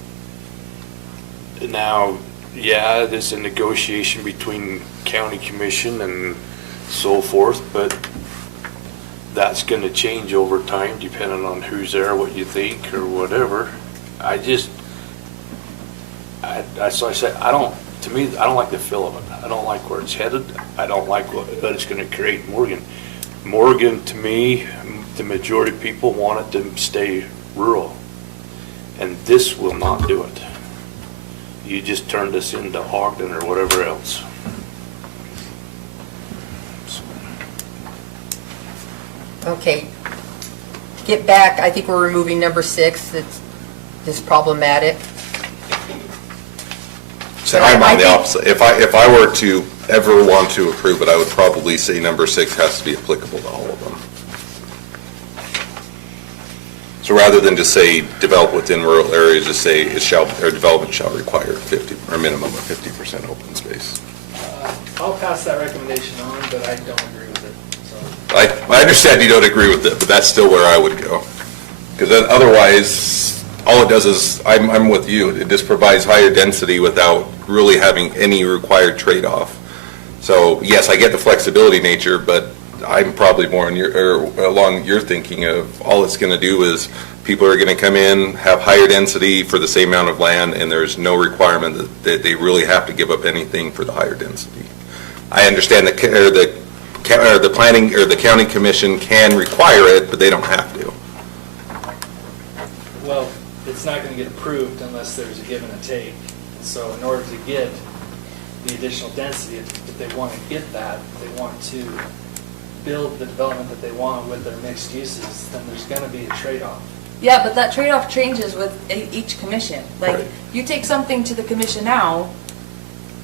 Now, yeah, there's a negotiation between county commission and so forth, but that's going to change over time depending on who's there, what you think, or whatever. So I said, to me, I don't like the feel of it. I don't like where it's headed. I don't like what it's going to create in Morgan. Morgan, to me, the majority of people want it to stay rural. And this will not do it. You just turned us into Ogden or whatever else. Okay. Get back, I think we're removing number 6. It's problematic. So I'm on the opposite. If I were to ever want to approve it, I would probably say number 6 has to be applicable to all of them. So rather than just say develop within rural areas, just say development shall require 50 or minimum of 50% open space. I'll pass that recommendation on, but I don't agree with it, so. I understand you don't agree with it, but that's still where I would go. Because otherwise, all it does is, I'm with you, it just provides higher density without really having any required trade-off. So yes, I get the flexibility nature, but I'm probably more along your thinking of all it's going to do is people are going to come in, have higher density for the same amount of land, and there's no requirement that they really have to give up anything for the higher density. I understand the planning or the county commission can require it, but they don't have to. Well, it's not going to get approved unless there's a give and a take. So in order to get the additional density, if they want to get that, they want to build the development that they want with their mixed uses, then there's going to be a trade-off. Yeah, but that trade-off changes with each commission. Like, Right. you take something to the commission now,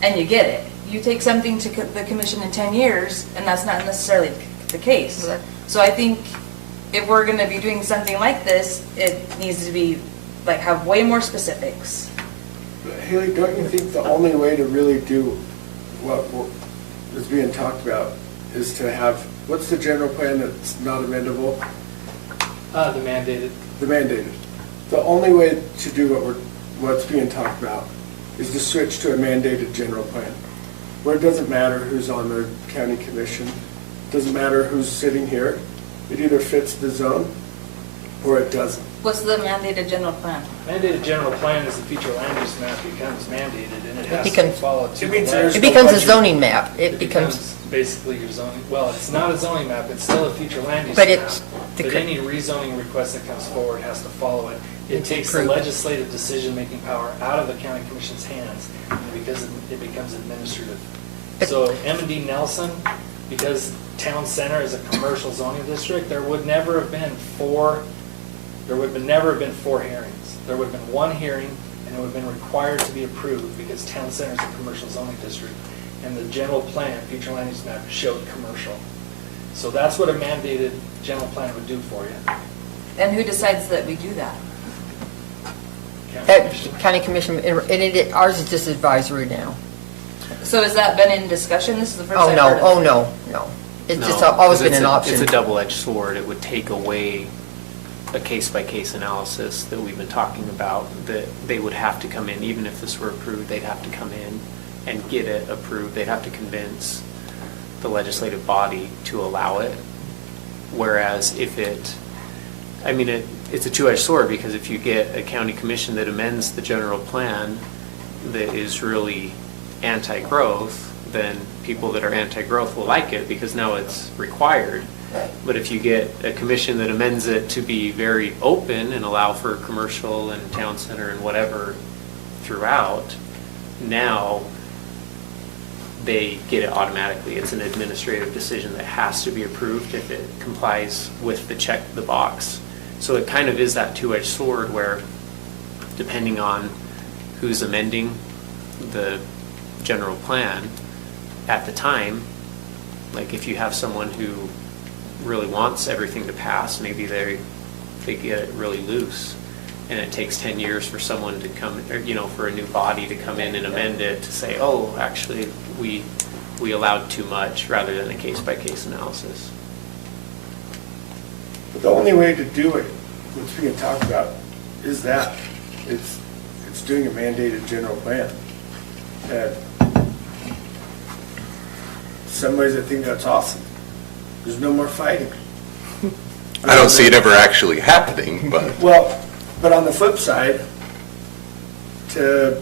and you get it. You take something to the commission in 10 years, and that's not necessarily the case. Right. So I think if we're going to be doing something like this, it needs to be, like, have way more specifics. Haley, don't you think the only way to really do what is being talked about is to have, what's the general plan that's not amendable? The mandated. The mandated. The only way to do what's being talked about is to switch to a mandated general plan, where it doesn't matter who's on the county commission, doesn't matter who's sitting here. It either fits the zone or it doesn't. What's the mandated general plan? Mandated general plan is the future land use map becomes mandated, and it has to becomes- follow to It the means letter. there's It becomes a zoning map. It becomes basically your zoning, well, it's not a zoning map, it's still a future land use But map. it's the But co- any rezoning request that comes forward has to follow it. It It's takes the approved. legislative decision-making power out of the county commission's hands, because it becomes administrative. But- So M&D Nelson, because town center is a commercial zoning district, there would never have been four hearings. There would have been one hearing, and it would have been required to be approved because town center is a commercial zoning district. And the general plan, future land use map, showed commercial. So that's what a mandated general plan would do for you. And who decides that we do that? County commission. County Commission, and ours is just advisory now. So has that been in discussion? This is the first Oh, I've no, heard of it. oh, no, no. It's just No, always 'cause been it's an a- option. It's a double-edged sword. It would take away a case-by-case analysis that we've been talking about, that they would have to come in, even if this were approved, they'd have to come in and get it approved. They'd have to convince the legislative body to allow it. Whereas if it's a two-edged sword, because if you get a county commission that amends the general plan that is really anti-growth, then people that are anti-growth will like it because now it's required. But if you get a commission that amends it to be very open and allow for commercial and town center and whatever throughout, now they get it automatically. It's an administrative decision that has to be approved if it complies with the check the box. So it kind of is that two-edged sword where, depending on who's amending the general plan at the time, like if you have someone who really wants everything to pass, maybe they get it really loose, and it takes 10 years for someone to come, or, for a new body to come in and amend it to say, oh, actually, we allowed too much, rather than a case-by-case analysis. But the only way to do it, what's being talked about, is that. It's doing a mandated general plan. And some ways I think that's awesome. There's no more fighting. I don't see it ever actually happening, but. Well, but on the flip side, to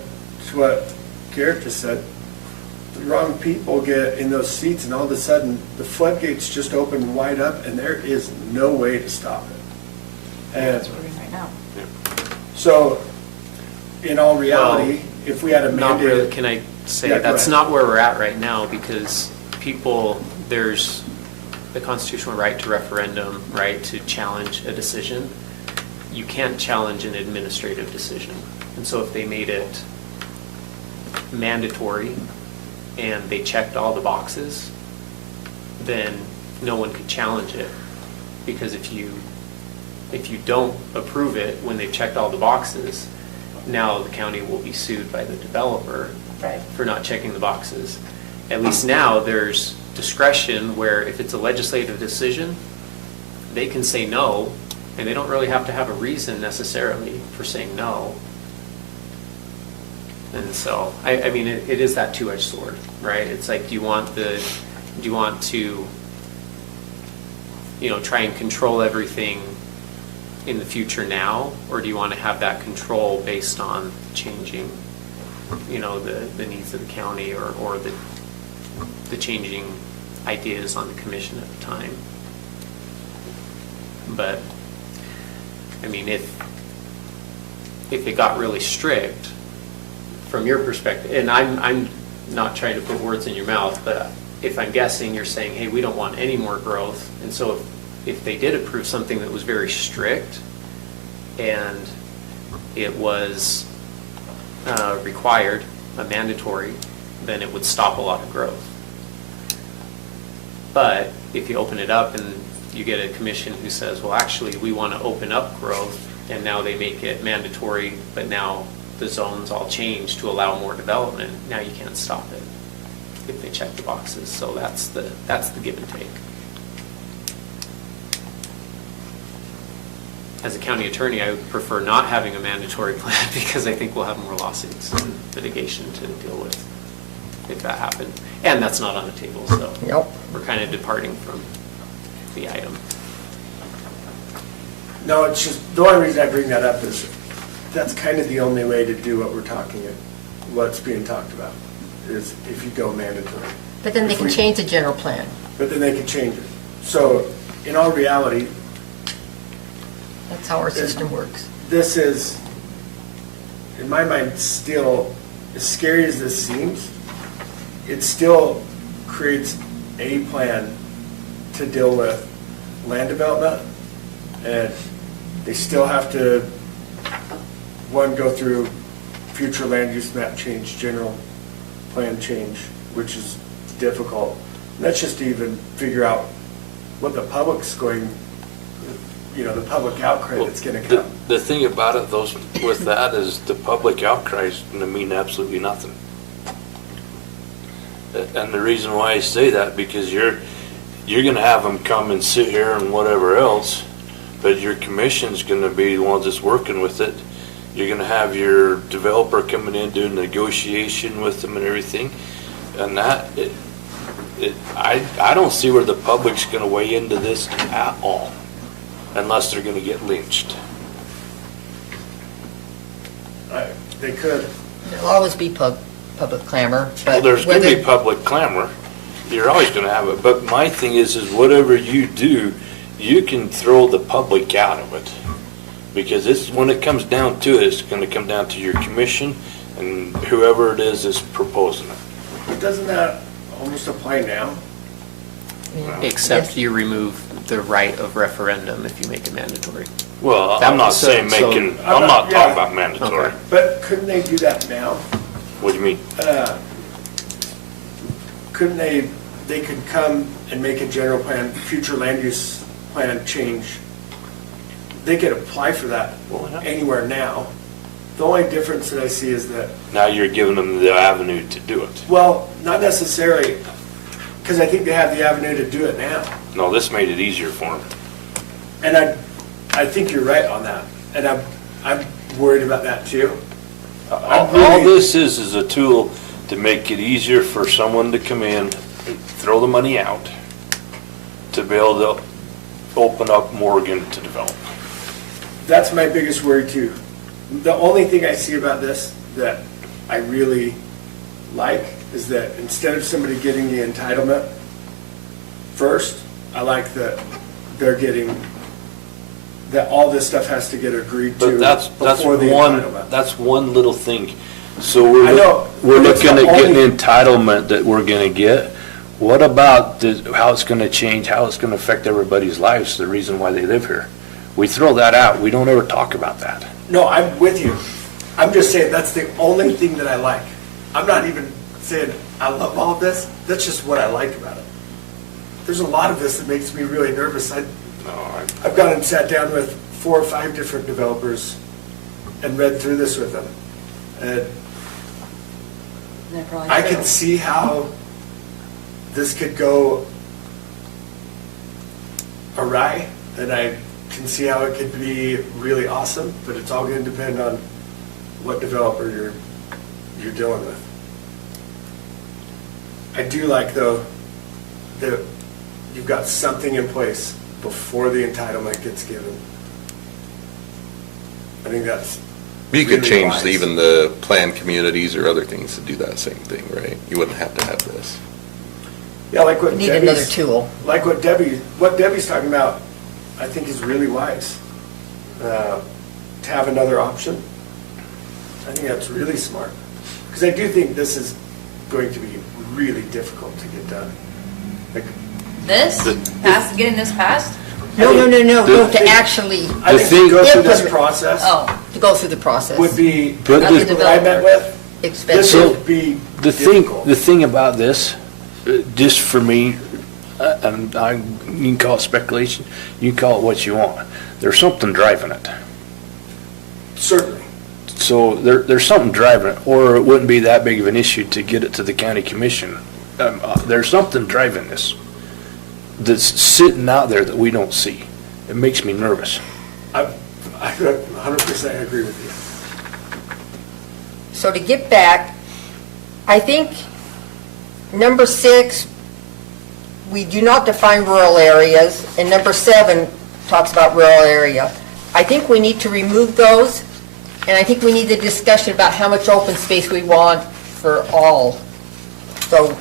what Garrett just said, the wrong people get in those seats and all of a sudden the floodgates just open wide up and there is no way to stop it. And That's what we're doing right now. so, in all reality, if we had a Not really, mandated. can I say, Yeah, go that's ahead. not where we're at right now, because there's the constitutional right to referendum, right to challenge a decision. You can't challenge an administrative decision. And so if they made it mandatory and they checked all the boxes, then no one could challenge it. Because if you don't approve it when they've checked all the boxes, now the county will be sued by the developer Right. for not checking the boxes. At least now, there's discretion where if it's a legislative decision, they can say no, and they don't really have to have a reason necessarily for saying no. And so, I mean, it is that two-edged sword, right? It's like, do you want to, try and control everything in the future now, or do you want to have that control based on changing, the needs of the county or the changing ideas on the commission at the time? But, I mean, if it got really strict, from your perspective, and I'm not trying to put words in your mouth, but if I'm guessing, you're saying, hey, we don't want any more growth, and so if they did approve something that was very strict, and it was required, mandatory, then it would stop a lot of growth. But if you open it up and you get a commission who says, well, actually, we want to open up growth, and now they make it mandatory, but now the zones all change to allow more development, now you can't stop it if they check the boxes. So that's the give and take. As a county attorney, I would prefer not having a mandatory plan because I think we'll have more lawsuits and litigation to deal with if that happened. And that's not on the table, so Yep. we're kind of departing from the item. No, it's just, the only reason I bring that up is that's kind of the only way to do what we're talking, what's being talked about, is if you go mandatory. But then they If can we- change the general plan. But then they can change it. So in all reality, That's how our system works. this is, in my mind, still, as scary as this seems, it still creates a plan to deal with land development, and they still have to, one, go through future land use map change, general plan change, which is difficult. And that's just to even figure out what the public's going, the public outcry that's gonna The- come. The thing about it, though, with that is the public outcry is gonna mean absolutely nothing. And the reason why I say that, because you're gonna have them come and sit here and whatever else, but your commission's gonna be the ones that's working with it. You're gonna have your developer coming in, doing negotiation with them and everything. And that, I don't see where the public's gonna weigh into this at all, unless they're gonna get lynched. They could. There'll always be public clamor, but Well, there's gonna be whether, public clamor. You're always gonna have it. But my thing is whatever you do, you can throw the public out of it. Because it's, when it comes down to it, it's gonna come down to your commission and whoever it is proposing it. But doesn't that almost apply now? Except you remove the right of referendum if you make it mandatory. Well, That I'm not was- saying so- making, I'm not Yeah. talking about mandatory. Okay. But couldn't they do that now? What do you mean? Couldn't they could come and make a general plan, future land use plan change. They could apply for that Well, yeah. anywhere now. The only difference that I see is that, Now you're giving them the avenue to do it. well, not necessarily, because I think they have the avenue to do it now. No, this made it easier for them. And I think you're right on that. And I'm worried about that too. All this is a tool to make it easier for someone to come in, throw the money out, to be able to open up Morgan to develop. That's my biggest worry too. The only thing I see about this that I really like is that instead of somebody getting the entitlement first, I like that they're getting, that all this stuff has to get agreed to But that's before the one, entitlement. that's one little thing. So I know, we're but it's looking the at getting only- the entitlement that we're gonna get. What about how it's gonna change, how it's gonna affect everybody's lives, the reason why they live here? We throw that out, we don't ever talk about that. No, I'm with you. I'm just saying that's the only thing that I like. I'm not even saying I love all of this. That's just what I like about it. There's a lot of this that makes me really nervous. I've gone and sat down with 4 or 5 different developers and read through this with them. And They're probably I true. can see how this could go awry, and I can see how it could be really awesome, but it's all going to depend on what developer you're dealing with. I do like, though, that you've got something in place before the entitlement gets given. I think that's You could really change wise. even the planned communities or other things to do that same thing, right? You wouldn't have to have this. Yeah, like what we need another Debbie's, tool. like what Debbie's talking about, I think is really wise. To have another option, I think that's really smart. Because I do think this is going to be really difficult to get done. Like, This, getting this passed? No, The- to actually, I think to go through this implement- process Oh, to go through the process. would be, But Not the what I met developer. with, this Expensive. would be The difficult. thing about this, just for me, and you can call it speculation, you can call it what you want. There's something driving it. Certainly. So there's something driving it, or it wouldn't be that big of an issue to get it to the county commission. There's something driving this that's sitting out there that we don't see. It makes me nervous. I 100% agree with you. So to get back, I think number 6, we do not define rural areas, and number 7 talks about rural area. I think we need to remove those, and I think we need the discussion about how much open space we want for all. So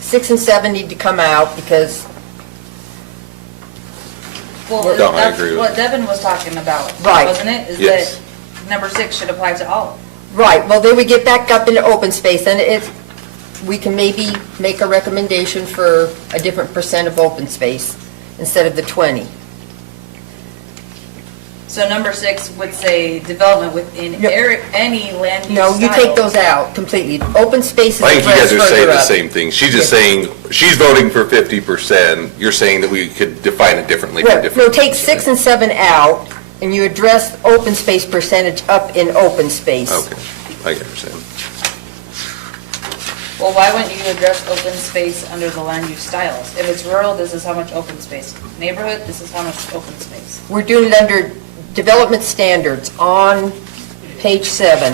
6 and 7 need to come out because, Well, No, I that's agree with what Devin was talking about, Right. wasn't it? Is Yes. that number 6 should apply to all. right, well, then we get back up into open space, and we can maybe make a recommendation for a different percent of open space instead of the 20. So number 6 would say development within No. any land use No, you style. take those out completely. Open space is I think you guys addressed are saying further the up. same thing. She's just saying, she's voting for 50%. You're saying that we could define it differently for Right. different. No, take 6 and 7 out, and you address open space percentage up in open space. Okay, I get what you're saying. Well, why wouldn't you address open space under the land use styles? If it's rural, this is how much open space. Neighborhood, this is how much open space. We're doing it under development standards on page 7.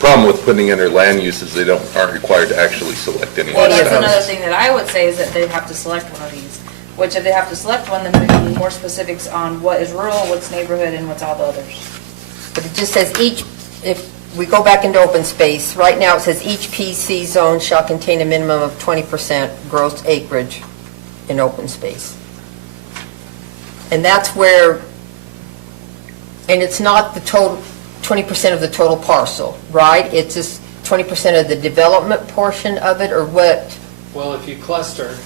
Problem with putting under land uses, they aren't required to actually select any. Well, of that's those. another thing that I would say is that they have to select one of these. Which if they have to select one, then we need more specifics on what is rural, what's neighborhood, and what's all the others. But it just says each, if we go back into open space, right now it says each PC zone shall contain a minimum of 20% gross acreage in open space. And that's where, and it's not the total, 20% of the total parcel, right? It's just 20% of the development portion of it, or what? Well, if you cluster,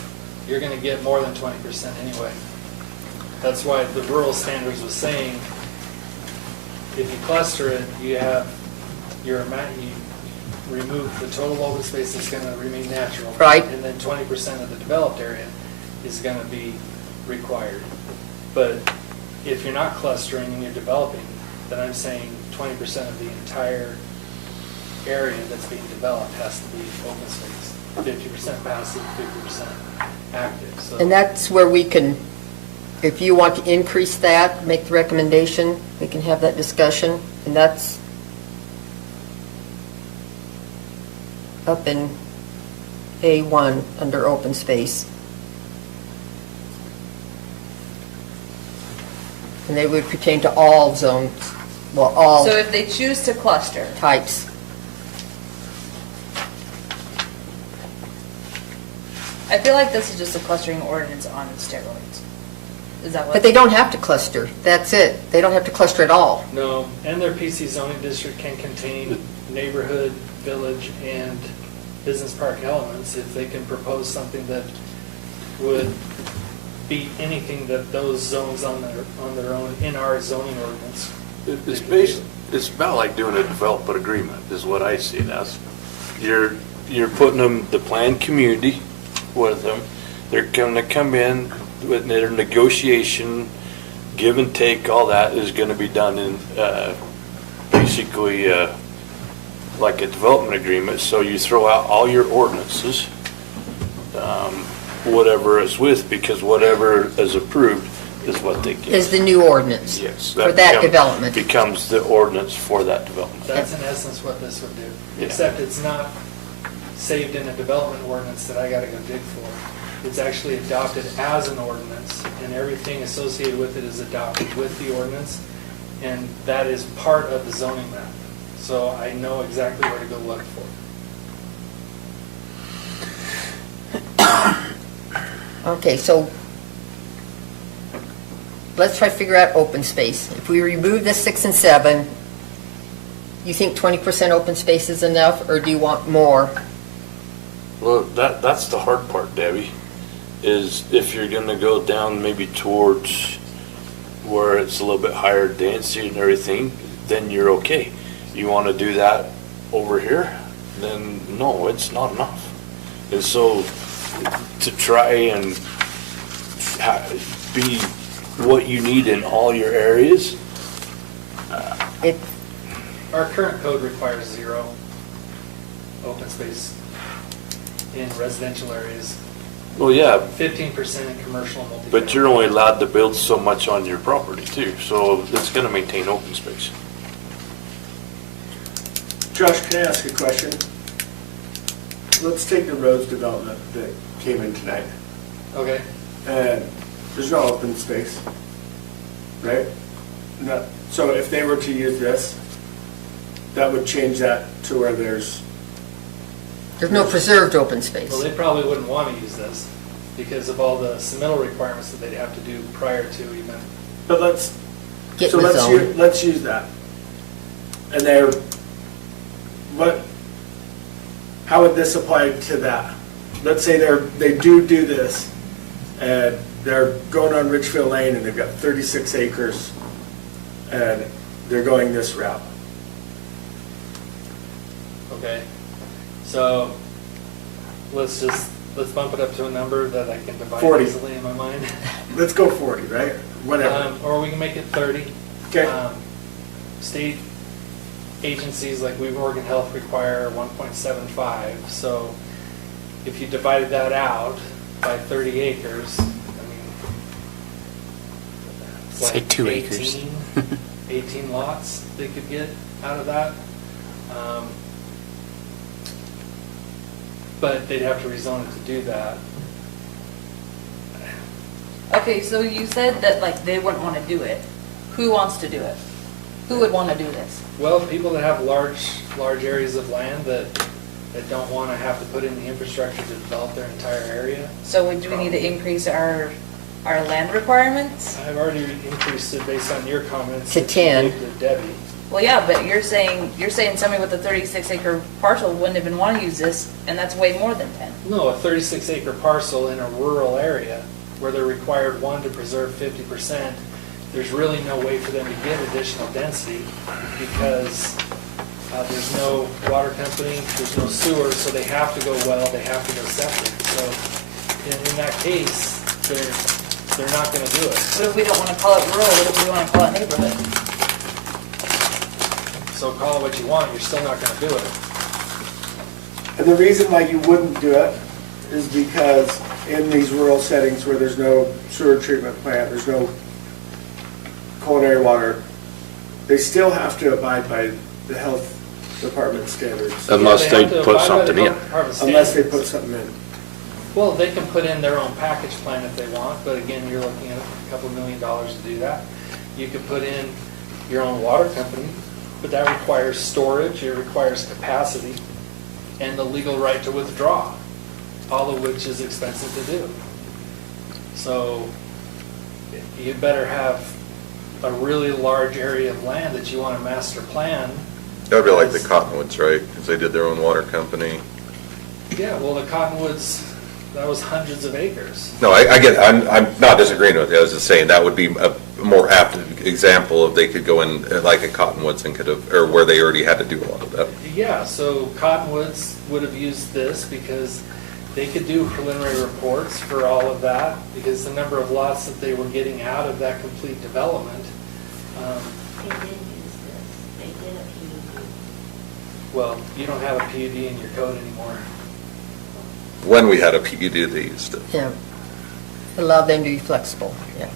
you're gonna get more than 20% anyway. That's why the rural standards was saying, if you cluster it, you have your amount, you remove the total open space that's gonna remain natural. Right. And then 20% of the developed area is gonna be required. But if you're not clustering and you're developing, then I'm saying 20% of the entire area that's being developed has to be open space. 50% passive, 50% active, so. And that's where we can, if you want to increase that, make the recommendation, we can have that discussion, and that's up in A1 under open space. And they would pertain to all zones, well, all So if they choose to cluster, types. I feel like this is just a clustering ordinance on steroids. Is that what? But they don't have to cluster, that's it. They don't have to cluster at all. No, and their PC zoning district can contain neighborhood, village, and business park elements if they can propose something that would beat anything that those zones on their own, in our zoning ordinance. It's about like doing a development agreement, is what I see it as. You're putting them, the planned community with them, they're gonna come in with their negotiation, give and take, all that is gonna be done in, basically, like a development agreement, so you throw out all your ordinances, whatever it's with, because whatever is approved is what they get. Is the new ordinance. Yes. For that become- development. Becomes the ordinance for that development. That's in essence what this would do, Yeah. except it's not saved in a development ordinance that I gotta go dig for. It's actually adopted as an ordinance, and everything associated with it is adopted with the ordinance, and that is part of the zoning map. So I know exactly where to go look for it. Okay, so let's try to figure out open space. If we remove the 6 and 7, you think 20% open space is enough, or do you want more? Well, that's the hard part, Debbie, is if you're gonna go down maybe towards where it's a little bit higher density and everything, then you're okay. You wanna do that over here, then no, it's not enough. And so, to try and be what you need in all your areas, It, Our current code requires 0 open space in residential areas, well, yeah, 15% in commercial and multifamily. but you're only allowed to build so much on your property too, so it's gonna maintain open space. Josh, can I ask a question? Let's take the roads development that came in tonight. Okay, And there's no open space, right? No, so if they were to use this, that would change that to where there's, no preserved open space. Well, they probably wouldn't want to use this because of all the submittal requirements that they'd have to do prior to even. but let's, Get so in the let's zone. use, let's use that. And they're, what, how would this apply to that? Let's say they do this, and they're going on Richfield Lane, and they've got 36 acres, and they're going this route. Okay, so let's bump it up to a number that I can divide 40. easily in my mind. Let's go 40, right? Whatever. Or we can make it 30. Okay. State agencies like Weaver Oregon Health require 1.75, so if you divided that out by 30 acres, I mean, it's Say like 2 acres. 18 lots they could get out of that. But they'd have to rezone it to do that. Okay, so you said that like they wouldn't want to do it. Who wants to do it? Who would want to do this? Well, people that have large areas of land that don't want to have to put in the infrastructure to develop their entire area. So do we need to increase our land requirements? I've already increased it based on your comments. To that you 10. gave to Debbie. Well, yeah, but you're saying somebody with a 36-acre parcel wouldn't even want to use this, and that's way more than 10. No, a 36-acre parcel in a rural area where they're required, one, to preserve 50%. There's really no way for them to get additional density because there's no water company, there's no sewer, so they have to go well, they have to go septic. So in that case, they're not going to do it. What if we don't want to call it rural? What if we want to call it neighborhood? So call it what you want, you're still not going to do it. And the reason why you wouldn't do it is because in these rural settings where there's no sewer treatment plant, there's no culinary water, they still have to abide by the health department standards. Unless Yeah, they have to put abide by something the in. Department Unless they standards. put something in. Well, they can put in their own package plan if they want, but again, you're looking at a couple $1 million to do that. You could put in your own water company, but that requires storage, it requires capacity, and the legal right to withdraw, all of which is expensive to do. So you better have a really large area of land that you want to master plan. That would be like the Cottonwoods, right? Because they did their own water company. Yeah, well, the Cottonwoods, that was hundreds of acres. No, I get, I'm not disagreeing with you, I was just saying that would be a more apt example of they could go in like a Cottonwoods and could have, or where they already had to do a lot of that. Yeah, so Cottonwoods would have used this because they could do preliminary reports for all of that, because the number of lots that they were getting out of that complete development. They did use this, they did a PUD. Well, you don't have a PUD in your code anymore. When we had a PUD, they used it. Yeah. Allow them to be flexible, yeah.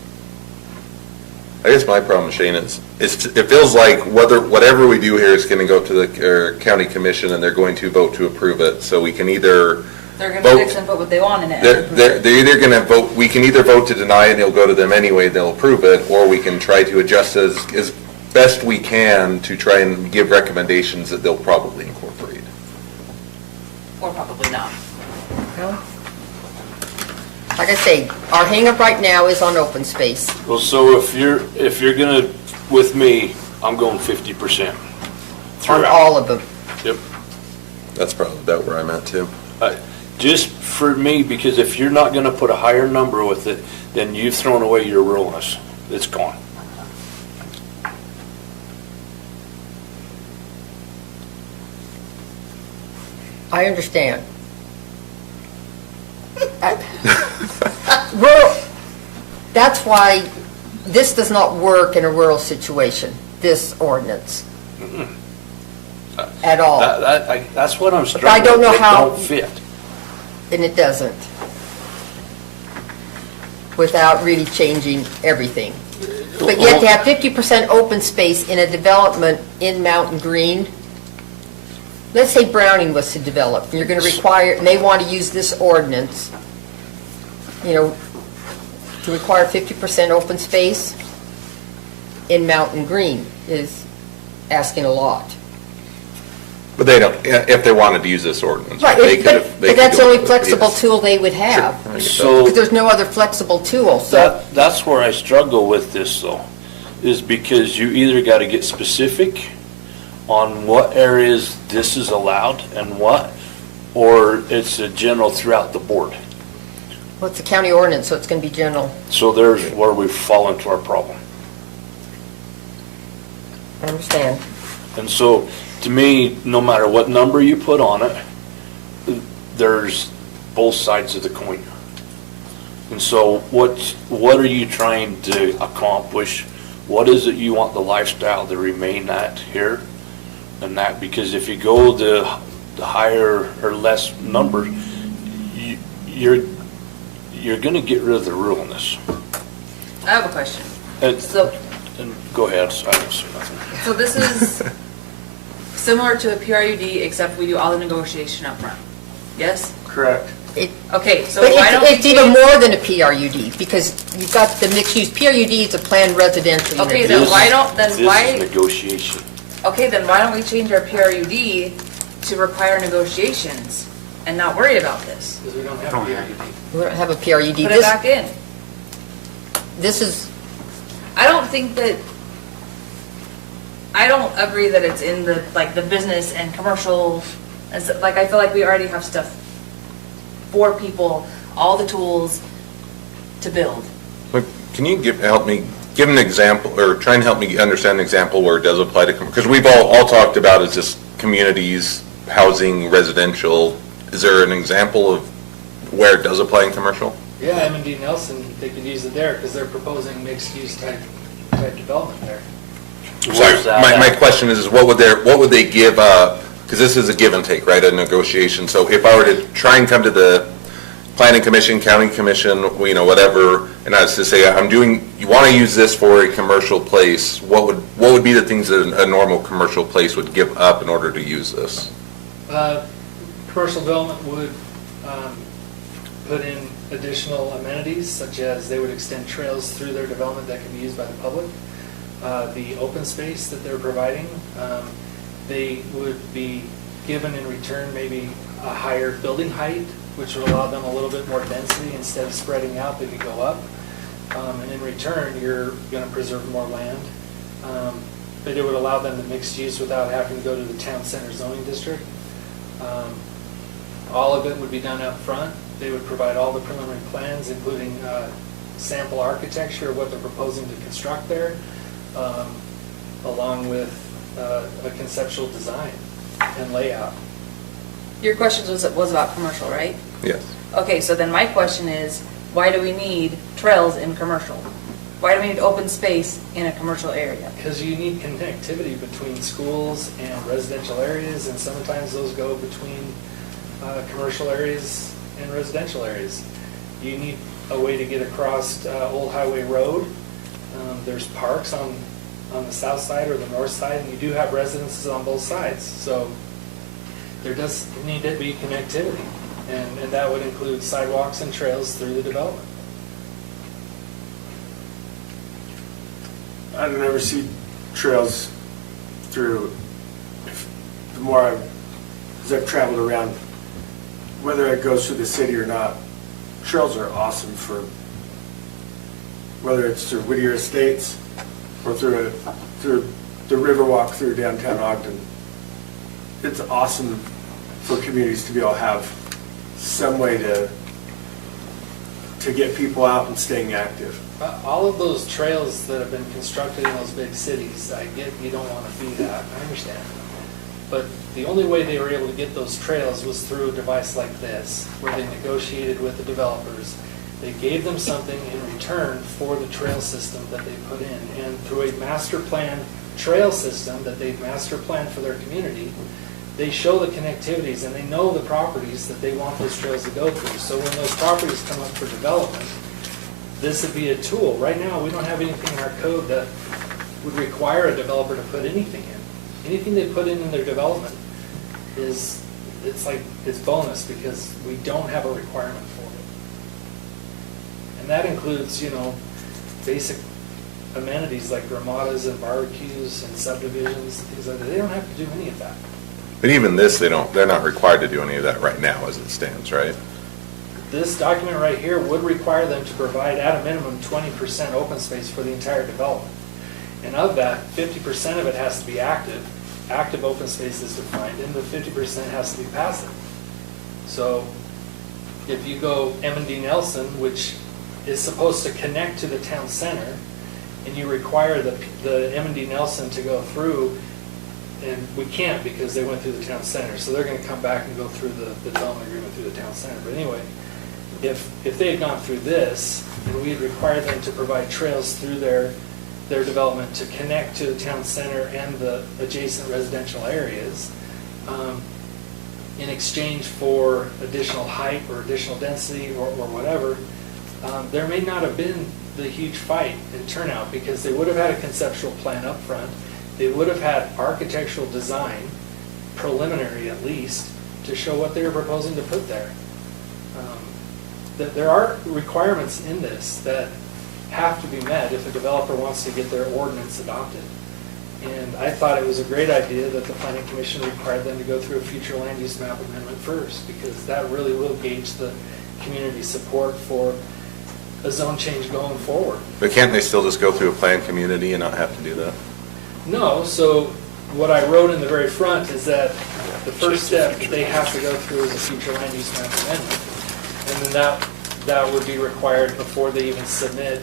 I guess my problem, Shane, is it feels like whatever we do here is going to go to the county commission and they're going to vote to approve it. So we can either They're going to vote. fix and put what they want in it. They're either going to vote, we can either vote to deny and it'll go to them anyway, they'll approve it, or we can try to adjust as best we can to try and give recommendations that they'll probably incorporate. Or probably not. Well, like I say, our hangup right now is on open space. Well, so if you're gonna, with me, I'm going 50%. On throughout. all of them. Yep. That's probably about where I'm at too. Just for me, because if you're not gonna put a higher number with it, then you've thrown away your ruralness. It's gone. I understand. Rural, that's why this does not work in a rural situation, this ordinance. At all. That's what I'm I struggling don't know with. It how- don't fit. And it doesn't. Without really changing everything. But yet to have 50% open space in a development in Mountain Green, let's say Browning was to develop, and you're going to require, and they want to use this ordinance, you know, to require 50% open space, in Mountain Green is asking a lot. But they don't, if they wanted to use this ordinance. Right, they could have- they but that's the could do only it. flexible Yes. tool they would have. Sure, I get that. So Because there's no other flexible tool, so. that's where I struggle with this though, is because you either got to get specific on what areas this is allowed and what, or it's a general throughout the board. Well, it's a county ordinance, so it's going to be general. So there's where we fall into our problem. I understand. And so, to me, no matter what number you put on it, there's both sides of the coin. And so what are you trying to accomplish? What is it you want the lifestyle to remain at here? And that, because if you go the higher or less numbers, you're going to get rid of the realness. I have a question. And So, go ahead, I don't say nothing. so this is similar to a PRUD, except we do all the negotiation up front. Yes? Correct. Okay, so But why don't we it's even change- more than a PRUD, because you've got the mixed use. PRUD is a planned residential Okay, unit. then why don't, then This why, is negotiation. okay, then why don't we change our PRUD to require negotiations and not worry about this? Because we don't have a PRUD. We don't have a PRUD. Put it back in. This is, I don't think that, I don't agree that it's in the, like, the business and commercial, and so, like, I feel like we already have stuff for people, all the tools to build. But can you help me, give an example, or try and help me understand an example where it does apply to, because we've all talked about is just communities, housing, residential. Is there an example of where it does apply in commercial? Yeah, M&D Nelson, they could use it there because they're proposing mixed-use type development there. Where's that My at? question is what would they give, because this is a give and take, right, a negotiation. So if I were to try and come to the planning commission, county commission, whatever, and I was to say, you want to use this for a commercial place, what would be the things that a normal commercial place would give up in order to use this? Commercial development would put in additional amenities, such as they would extend trails through their development that can be used by the public. The open space that they're providing, they would be given in return maybe a higher building height, which would allow them a little bit more density. Instead of spreading out, they could go up. And in return, you're going to preserve more land. But it would allow them to mixed use without having to go to the town center zoning district. All of it would be done up front. They would provide all the preliminary plans, including sample architecture of what they're proposing to construct there, along with a conceptual design and layout. Your question was about commercial, right? Yes. Okay, so then my question is, why do we need trails in commercial? Why do we need open space in a commercial area? Because you need connectivity between schools and residential areas, and sometimes those go between commercial areas and residential areas. You need a way to get across Old Highway Road. There's parks on the south side or the north side, and you do have residences on both sides. So there does need to be connectivity, and that would include sidewalks and trails through the development. I've never seen trails through, the more as I've traveled around, whether it goes through the city or not, trails are awesome for, whether it's through Whittier Estates or through the Riverwalk through downtown Ogden. It's awesome for communities to be able to have some way to get people out and staying active. All of those trails that have been constructed in those big cities, I get you don't want to be that, I understand. But the only way they were able to get those trails was through a device like this, where they negotiated with the developers. They gave them something in return for the trail system that they put in. And through a master plan trail system that they've master planned for their community, they show the connectivities and they know the properties that they want those trails to go through. So when those properties come up for development, this would be a tool. Right now, we don't have anything in our code that would require a developer to put anything in. Anything they put in their development it's bonus because we don't have a requirement for it. And that includes, basic amenities like ramadas and barbecues and subdivisions and things like that. They don't have to do any of that. But even this, they're not required to do any of that right now as it stands, right? This document right here would require them to provide at a minimum 20% open space for the entire development. And of that, 50% of it has to be active. Active open space is defined, and the 50% has to be passive. So if you go M&D Nelson, which is supposed to connect to the town center, and you require the M&D Nelson to go through, and we can't because they went through the town center, so they're going to come back and go through the development agreement through the town center. But anyway, if they had gone through this, and we had required them to provide trails through their development to connect to the town center and the adjacent residential areas, in exchange for additional height or additional density or whatever, there may not have been the huge fight and turnout because they would have had a conceptual plan up front. They would have had architectural design, preliminary at least, to show what they were proposing to put there. There are requirements in this that have to be met if a developer wants to get their ordinance adopted. And I thought it was a great idea that the Planning Commission required them to go through a future land use map amendment first, because that really will gauge the community support for a zone change going forward. But can't they still just go through a planned community and not have to do that? No, so what I wrote in the very front is that the first step they have to go through is a future land use map amendment. And then that would be required before they even submit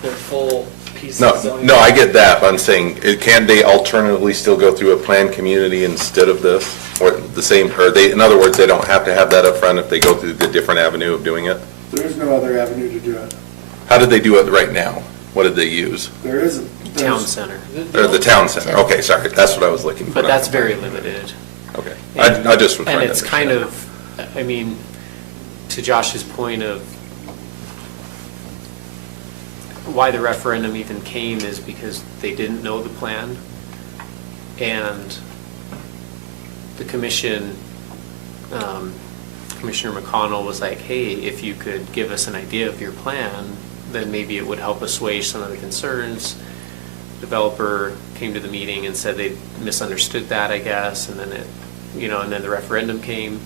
their full piece of zoning. No, I get that, but I'm saying, can they alternatively still go through a planned community instead of this? Or the same, or they, in other words, they don't have to have that up front if they go through the different avenue of doing it? There is no other avenue to do it. How did they do it right now? What did they use? There isn't. Town center. Or the town center, okay, sorry, that's what I was looking for. But that's very limited. Okay, I just was trying to And it's kind understand. of, I mean, to Josh's point of why the referendum even came is because they didn't know the plan. And the commission, Commissioner McConnell was like, hey, if you could give us an idea of your plan, then maybe it would help assuage some of the concerns. Developer came to the meeting and said they misunderstood that, I guess, and then it, and then the referendum came,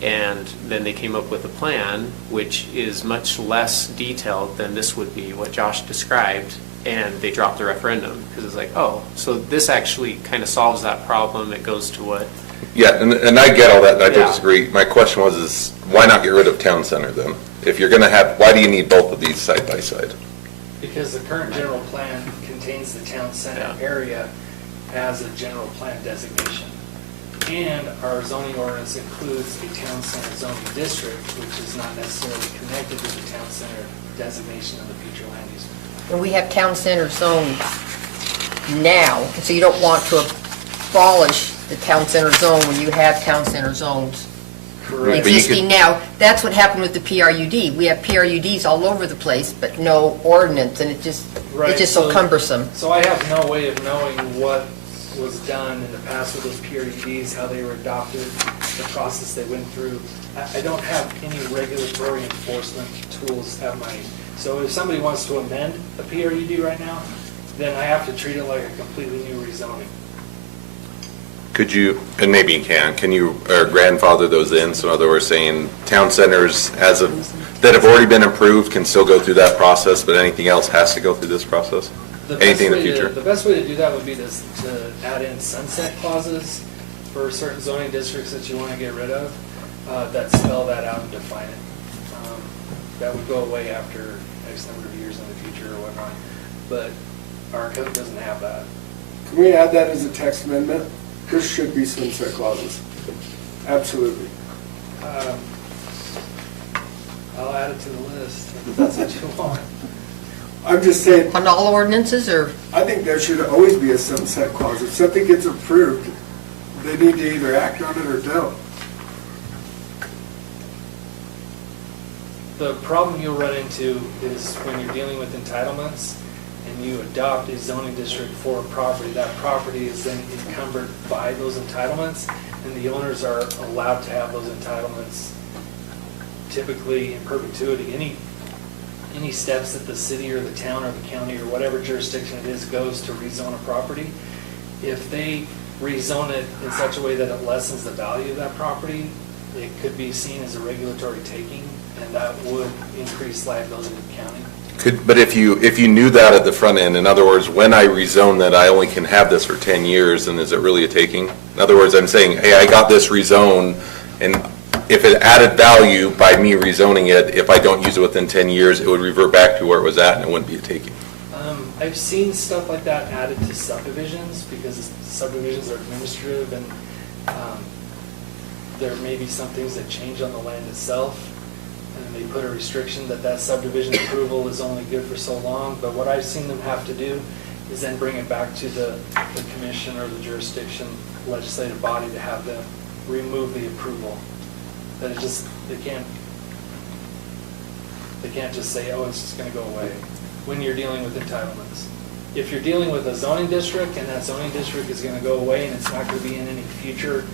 and then they came up with a plan which is much less detailed than this would be, what Josh described, and they dropped the referendum because it's like, oh, so this actually kind of solves that problem. It goes to what? Yeah, and I get all that, and I don't Yeah. disagree. My question was, why not get rid of town center then? If you're gonna have, why do you need both of these side by side? Because the current general plan contains the town center area as a general plan designation. And our zoning ordinance includes a town center zoning district, which is not necessarily connected to the town center designation of the future land use. And we have town center zones now, so you don't want to abolish the town center zone when you have town center zones Correct. existing now. That's what happened with the PRUD. We have PRUDs all over the place, but no ordinance, and it's just so cumbersome. So I have no way of knowing what was done in the past with those PRUDs, how they were adopted, the process they went through. I don't have any regulatory enforcement tools at my, so if somebody wants to amend a PRUD right now, then I have to treat it like a completely new rezoning. Could you, and maybe you can you grandfather those in? So in other words, saying town centers as of, that have already been approved can still go through that process, but anything else has to go through this process? Anything in the future? The best way to do that would be to add in sunset clauses for certain zoning districts that you want to get rid of, that spell that out and define it. That would go away after X number of years in the future or whatnot, but our code doesn't have that. Can we add that as a text amendment? There should be sunset clauses. Absolutely. I'll add it to the list if that's what you want. I'm just saying, On all ordinances, or? I think there should always be a sunset clause. If something gets approved, they need to either act on it or don't. The problem you'll run into is when you're dealing with entitlements and you adopt a zoning district for a property, that property is then encumbered by those entitlements, and the owners are allowed to have those entitlements typically in perpetuity. any steps that the city or the town or the county or whatever jurisdiction it is goes to rezone a property, if they rezone it in such a way that it lessens the value of that property, it could be seen as a regulatory taking, and that would increase liability to the county. But if you knew that at the front end, in other words, when I rezone that I only can have this for 10 years, then is it really a taking? In other words, I'm saying, hey, I got this rezoned, and if it added value by me rezoning it, if I don't use it within 10 years, it would revert back to where it was at and it wouldn't be a taking. I've seen stuff like that added to subdivisions because subdivisions are administrative, and there may be some things that change on the land itself, and they put a restriction that that subdivision approval is only good for so long. But what I've seen them have to do is then bring it back to the commission or the jurisdiction legislative body to have them remove the approval. That it just, they can't just say, oh, it's just going to go away when you're dealing with entitlements. If you're dealing with a zoning district and that zoning district is going to go away and it's not going to be in any future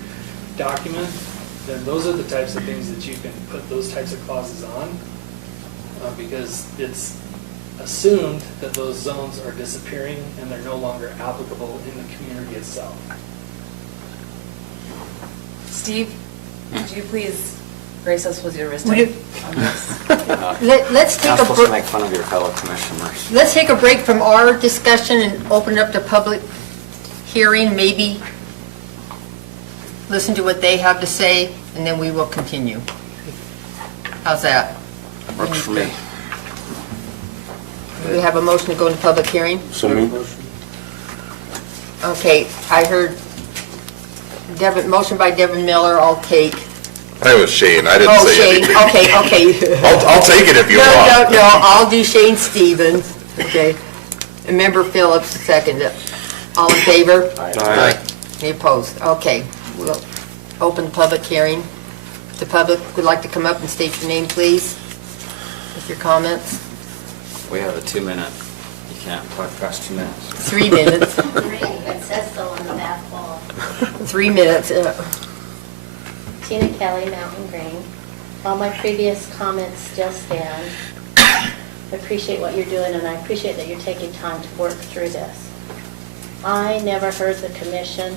document, then those are the types of things that you can put those types of clauses on, because it's assumed that those zones are disappearing and they're no longer applicable in the community itself. Steve, would you please grace us with your wisdom Would you- on this? Let's take Not a supposed to break. make fun of your fellow commissioners. Let's take a break from our discussion and open it up to public hearing, maybe listen to what they have to say, and then we will continue. How's that? Works for me. Do we have a motion to go into public hearing? So moved. Okay, I heard motion by Devin Miller, I'll take. I was Shane, I didn't Oh, say Shane, anything. okay. I'll take it if you want. No, I'll do Shane Stevens, okay. And Member Phillips, second it. All in favor? Aye. Any opposed? Okay, we'll open the public hearing. The public would like to come up and state your name, please, with your comments. We have a 2-minute. You can't talk past 2 minutes. 3 minutes, It says so on the back wall. 3 minutes. Tina Kelly, Mountain Green. All my previous comments still stand. I appreciate what you're doing, and I appreciate that you're taking time to work through this. I never heard the commission,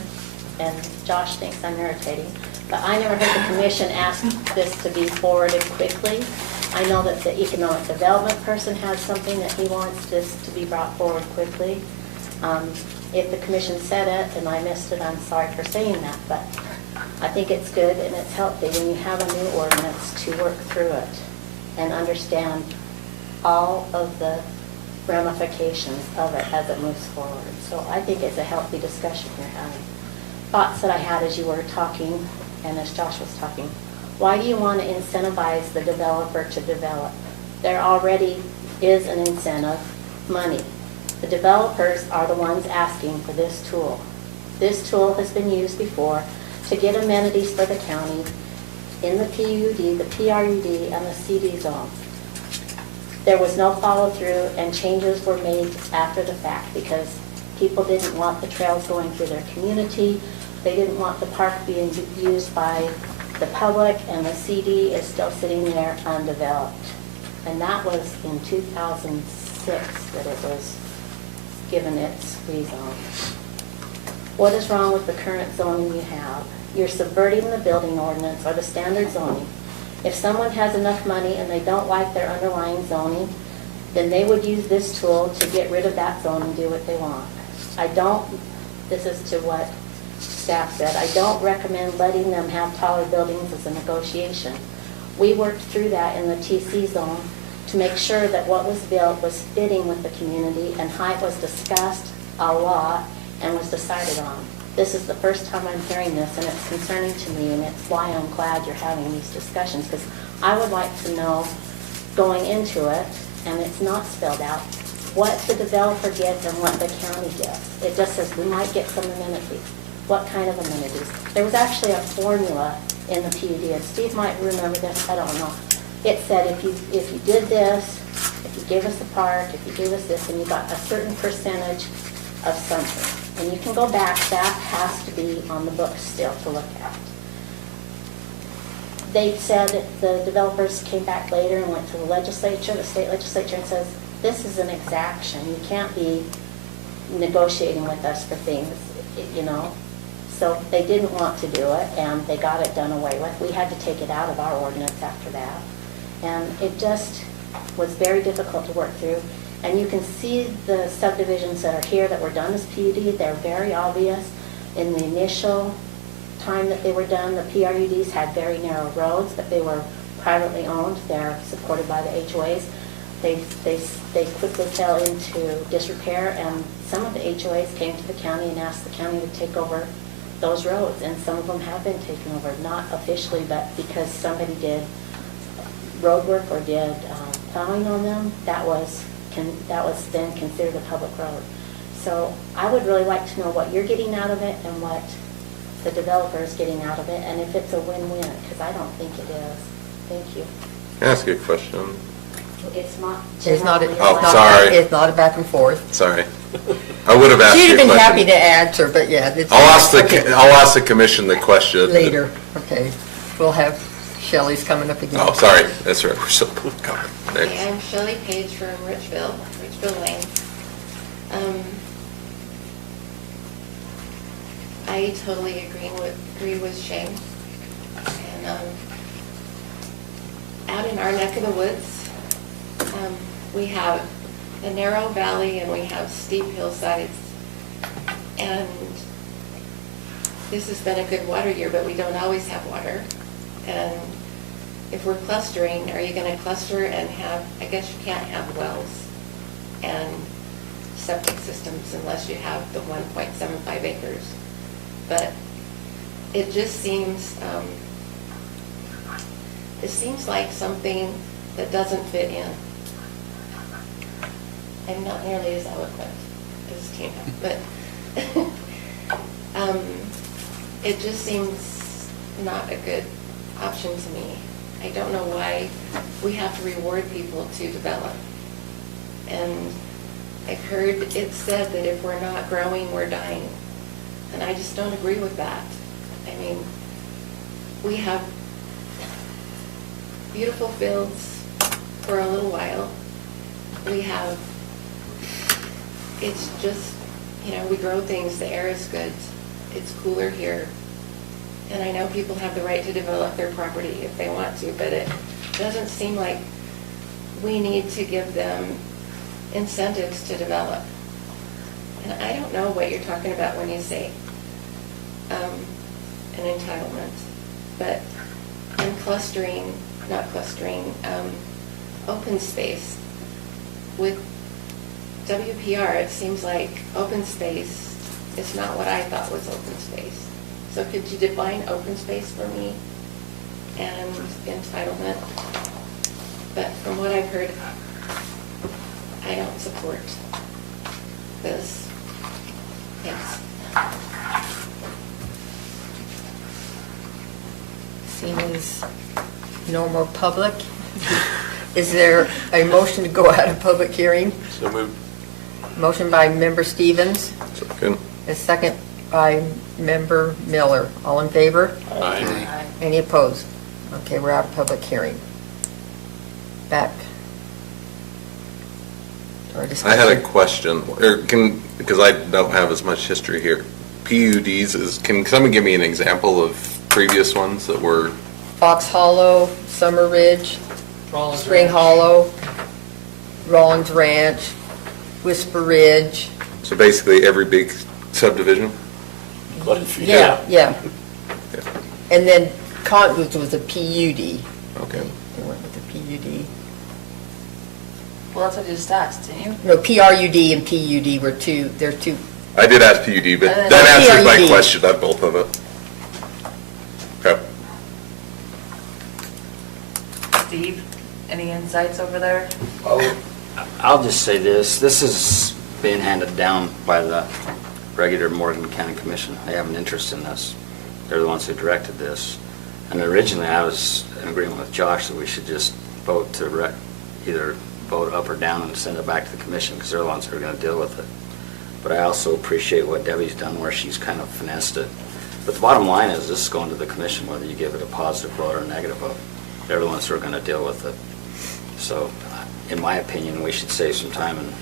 and Josh thinks I'm irritating, but I never heard the commission ask this to be forwarded quickly. I know that the economic development person has something that he wants this to be brought forward quickly. If the commission said it and I missed it, I'm sorry for saying that, but I think it's good and it's healthy when you have a new ordinance to work through it and understand all of the ramifications of it as it moves forward. So I think it's a healthy discussion you're having. Thoughts that I had as you were talking and as Josh was talking. Why do you want to incentivize the developer to develop? There already is an incentive, money. The developers are the ones asking for this tool. This tool has been used before to get amenities for the county in the PUD, the PRUD, and the CD zone. There was no follow-through and changes were made after the fact because people didn't want the trails going through their community. They didn't want the park being used by the public, and the CD is still sitting there undeveloped. And that was in 2006 that it was given its rezone. What is wrong with the current zoning you have? You're subverting the building ordinance or the standard zoning. If someone has enough money and they don't like their underlying zoning, then they would use this tool to get rid of that zone and do what they want. This is to what staff said, I don't recommend letting them have taller buildings as a negotiation. We worked through that in the TC zone to make sure that what was built was fitting with the community, and height was discussed a lot and was decided on. This is the first time I'm hearing this, and it's concerning to me, and it's why I'm glad you're having these discussions, because I would like to know, going into it, and it's not spelled out, what the developer gets and what the county gets. It just says we might get some amenities. What kind of amenities? There was actually a formula in the PUD, and Steve might remember this, I don't know. It said if you did this, if you gave us a park, if you gave us this, and you got a certain percentage of something. And you can go back, that has to be on the books still to look at. they said, the developers came back later and went to the legislature, the state legislature, and says, this is an exaction. You can't be negotiating with us for things, you know? So they didn't want to do it, and they got it done away with. We had to take it out of our ordinance after that. And it just was very difficult to work through. And you can see the subdivisions that are here that were done as PUD, they're very obvious. In the initial time that they were done, the PRUDs had very narrow roads, but they were privately owned. They're supported by the HOAs. They quickly fell into disrepair, and some of the HOAs came to the county and asked the county to take over those roads, and some of them have been taken over, not officially, but because somebody did road work or did plowing on them, that was then considered a public road. So I would really like to know what you're getting out of it and what the developer is getting out of it, and if it's a win-win, because I don't think it is. Thank you. Can I ask you a question? It's not. It's not, generally- Oh, sorry. it's not a back and forth. Sorry. I would have asked you She'd a have been question. happy to answer, but yeah. it's- I'll ask the commission the question. Later, okay. We'll have Shelley's coming up again. Oh, sorry. That's right. We're still coming. Okay, Next. I'm Shelley Page from Richville Lane. I totally agree with Shane. And out in our neck of the woods, we have a narrow valley and we have steep hillsides. And this has been a good water year, but we don't always have water. And if we're clustering, are you going to cluster and have, I guess you can't have wells and septic systems unless you have the 1.75 acres. But it just seems, it seems like something that doesn't fit in. I'm not nearly as eloquent as Tina, but it just seems not a good option to me. I don't know why we have to reward people to develop. And I've heard it said that if we're not growing, we're dying. And I just don't agree with that. I mean, we have beautiful fields for a little while. We have, it's just, you know, we grow things, the air is good, it's cooler here. And I know people have the right to develop their property if they want to, but it doesn't seem like we need to give them incentives to develop. And I don't know what you're talking about when you say an entitlement, but in clustering, not clustering, open space. With WPR, it seems like open space is not what I thought was open space. So could you define open space for me and entitlement? But from what I've heard, I don't support this. Thanks. Seeing as no more public, is there a motion to go out of public hearing? So moved. Motion by Member Stevens, Second. a second by Member Miller. All in favor? Aye. Any opposed? Okay, we're out of public hearing. Back. to our I discussion. had a question, because I don't have as much history here. PUDs can someone give me an example of previous ones that were, Fox Hollow, Summer Ridge, Spring Hollow, Rollins Ranch, Whisper Ridge. so basically every big subdivision? Yeah. Yeah. And then Cottonwoods was a PUD. Okay. They went with the PUD. Well, that's what you just asked, didn't you? No, PRUD and PUD were two, they're two. I did ask PUD, but And then- that answers my PRUD. question on both of it. Okay. Steve, any insights over there? I'll just say this is being handed down by the regular Morgan County Commission. They have an interest in this. They're the ones who directed this. And originally, I was in agreement with Josh that we should just vote to either vote up or down and send it back to the commission, because they're the ones who are going to deal with it. But I also appreciate what Debbie's done, where she's kind of finessed it. But the bottom line is, this is going to the commission, whether you give it a positive vote or a negative vote. They're the ones who are going to deal with it. So, in my opinion, we should save some time and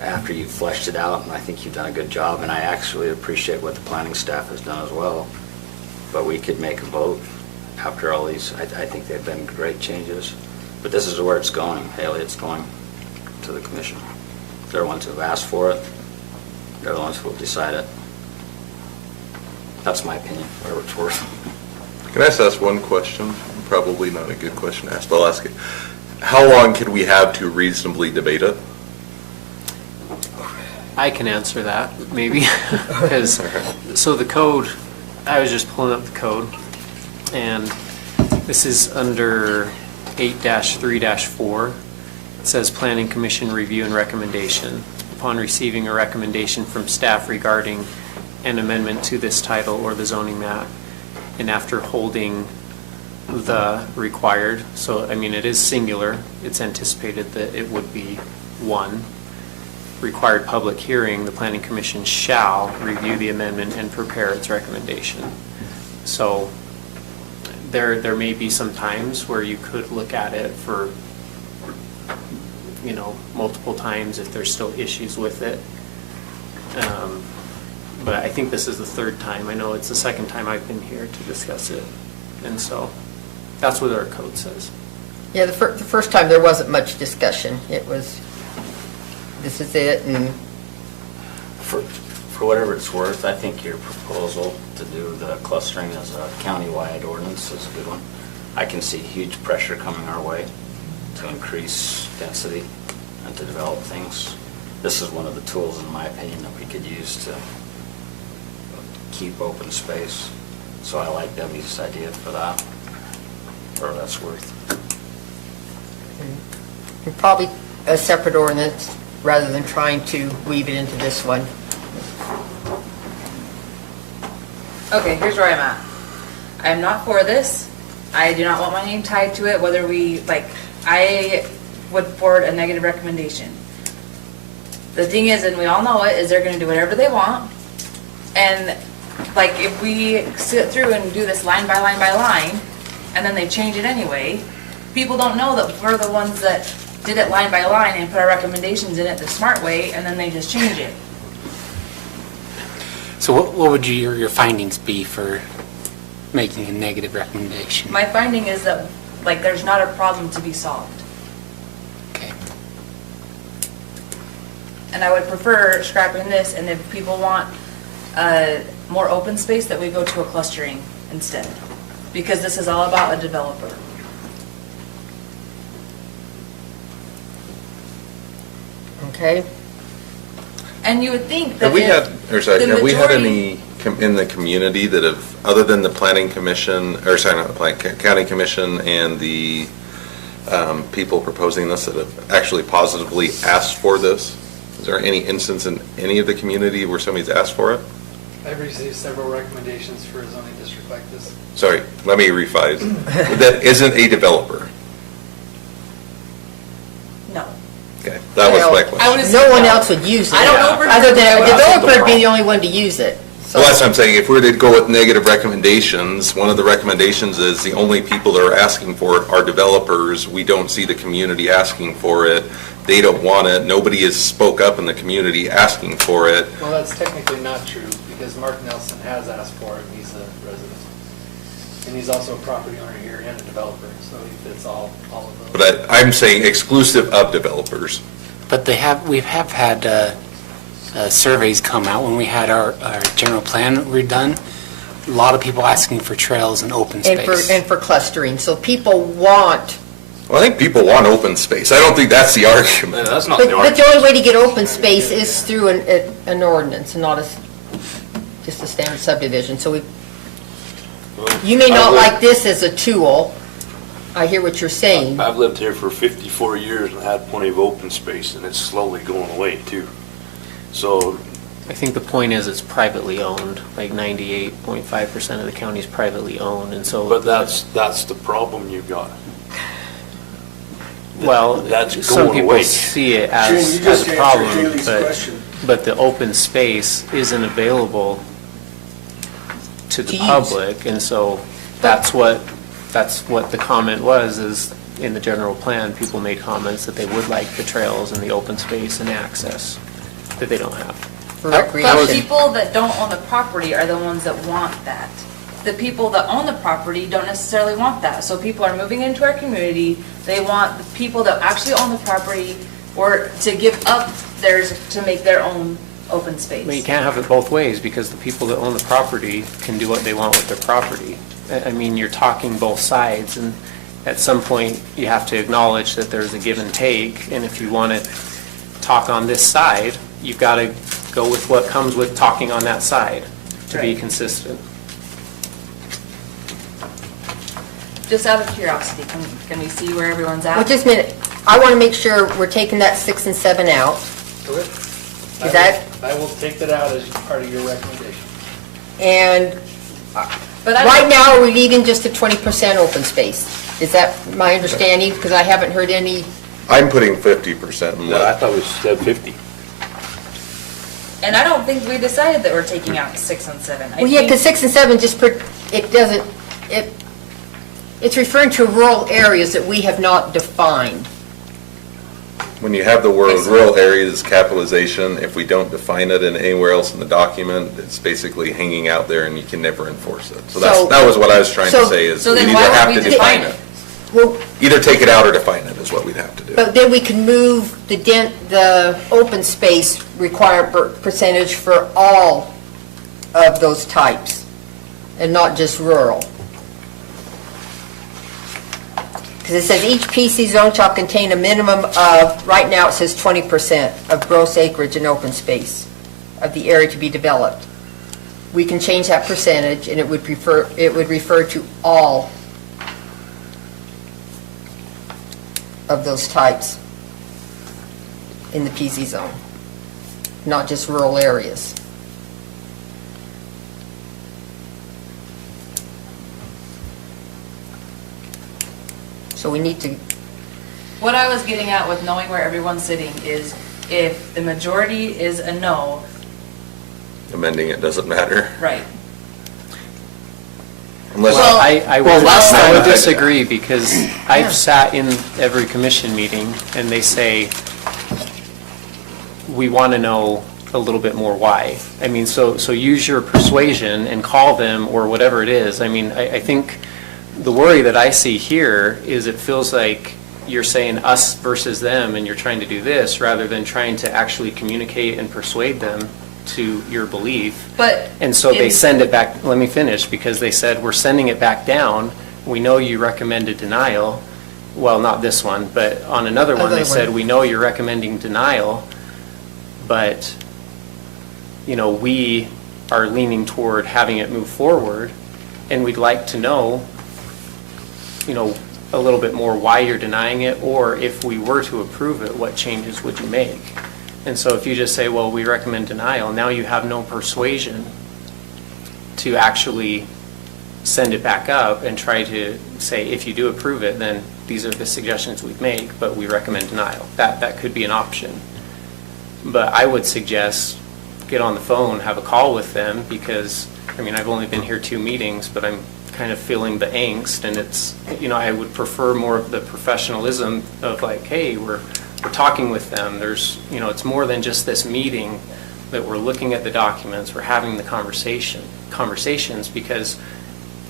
after you've fleshed it out, and I think you've done a good job, and I actually appreciate what the planning staff has done as well. But we could make a vote after all these. I think they've been great changes. But this is where it's going, Haley. It's going to the commission. They're the ones who have asked for it. They're the ones who will decide it. That's my opinion, whatever it's worth. Can I just ask one question? Probably not a good question to ask, but I'll ask it. How long could we have to reasonably debate it? I can answer that, maybe, because, so the code, I was just pulling up the code, and this is under 8-3-4. It says Planning Commission review and recommendation. Upon receiving a recommendation from staff regarding an amendment to this title or the zoning map, and after holding the required, so, I mean, it is singular, it's anticipated that it would be one, required public hearing, the Planning Commission shall review the amendment and prepare its recommendation. So there may be some times where you could look at it for, multiple times if there's still issues with it. But I think this is the third time. I know it's the second time I've been here to discuss it. And so that's what our code says. Yeah, the first time there wasn't much discussion. It was, this is it, and For whatever it's worth, I think your proposal to do the clustering as a county-wide ordinance is a good one. I can see huge pressure coming our way to increase density and to develop things. This is one of the tools, in my opinion, that we could use to keep open space. So I like Debbie's idea for that, whatever that's worth. and probably a separate ordinance rather than trying to weave it into this one. Okay, here's where I'm at. I'm not for this. I do not want my name tied to it, whether I would forward a negative recommendation. The thing is, and we all know it, is they're gonna do whatever they want. And if we sit through and do this line by line by line, and then they change it anyway, people don't know that we're the ones that did it line by line and put our recommendations in it the smart way, and then they just change it. So what would your findings be for making a negative recommendation? My finding is that, there's not a problem to be solved. Okay. And I would prefer scrapping this, and if people want more open space, that we go to a clustering instead. Because this is all about a developer. Okay? And you would think that Have we had, have we had majority- any in the community that have, other than the planning commission, not the planning, county commission and the people proposing this that have actually positively asked for this? Is there any instance in any of the community where somebody's asked for it? I've received several recommendations for a zoning district like this. Sorry, let me revise. That isn't a developer. No. Okay, that was my question. No one else would use it. I don't know for Other than a sure. developer would be the only one to use it. So- Well, that's what I'm saying. If we were to go with negative recommendations, one of the recommendations is the only people that are asking for it are developers. We don't see the community asking for it. They don't want it. Nobody has spoke up in the community asking for it. Well, that's technically not true, because Mark Nelson has asked for it, and he's a resident. And he's also a property owner here and a developer, so he fits all of those. But I'm saying exclusive of developers. But we have had surveys come out when we had our general plan redone. A lot of people asking for trails and open space. And for clustering. So people want, Well, I think people want open space. I don't think that's the argument. That's not but the argument. the only way to get open space is through an ordinance and not just a standard subdivision. So you may not like this as a tool. I hear what you're saying. I've lived here for 54 years and had plenty of open space, and it's slowly going away too. So, I think the point is it's privately owned, 98.5% of the county is privately owned, and so. but that's the problem you've got. Well, That's some going people away. see it Jane, as you just a answered problem, Haley's question. but the open space isn't available to the To use. public, and so that's what the comment was, is in the general plan, people made comments that they would like the trails and the open space and access that they don't have. For But recreation. people that don't own the property are the ones that want that. The people that own the property don't necessarily want that. So people are moving into our community, they want the people that actually own the property or to give up theirs to make their own open space. But you can't have it both ways, because the people that own the property can do what they want with their property. I mean, you're talking both sides, and at some point, you have to acknowledge that there's a give and take, and if you want to talk on this side, you've got to go with what comes with talking on that side to be Right. consistent. Just out of curiosity, can we see where everyone's at? Well, just a minute. I want to make sure we're taking that 6 and 7 out. Okay. Is that- I will take that out as part of your recommendation. And But I right now, are we leaving just the 20% open space? Is that my understanding? Because I haven't heard any, I'm putting 50% in No, I left. thought we said 50. And I don't think we decided that we're taking out 6 and 7. well, yeah, because 6 and 7 just, it doesn't, it's referring to rural areas that we have not defined. When you have the word rural areas capitalization, if we don't define it in anywhere else in the document, it's basically hanging out there and you can never enforce it. So So- that was what I was trying to so- say, is so we then either why would have we to define define it? it. Well, Either take it out or define it is what we'd have to do. but then we can move the open space required percentage for all of those types, and not just rural. Because it says each PC zone shall contain a minimum of, right now it says 20% of gross acreage and open space of the area to be developed. We can change that percentage, and it would refer to all of those types in the PC zone, not just rural areas. So we need to, What I was getting at with knowing where everyone's sitting is if the majority is a no, Amending it doesn't matter. right. Unless, Well, I would last I time would I- disagree, because I've sat in every commission meeting, and they say, we want to know a little bit more why. I mean, so use your persuasion and call them, or whatever it is. I mean, I think the worry that I see here is it feels like you're saying us versus them, and you're trying to do this, rather than trying to actually communicate and persuade them to your belief. But. And so they in- send it back, let me finish, because they said, we're sending it back down. We know you recommended denial. Well, not this one, but on another one, they Another said, one. we know you're recommending denial, but, you know, we are leaning toward having it move forward, and we'd like to know, you know, a little bit more why you're denying it, or if we were to approve it, what changes would you make? And so if you just say, well, we recommend denial, now you have no persuasion to actually send it back up and try to say, if you do approve it, then these are the suggestions we'd make, but we recommend denial. That could be an option. But I would suggest, get on the phone, have a call with them, because, I mean, I've only been here 2 meetings, but I'm kind of feeling the angst, and it's, you know, I would prefer more of the professionalism of like, hey, we're talking with them. There's, you know, it's more than just this meeting, that we're looking at the documents, we're having the conversations, because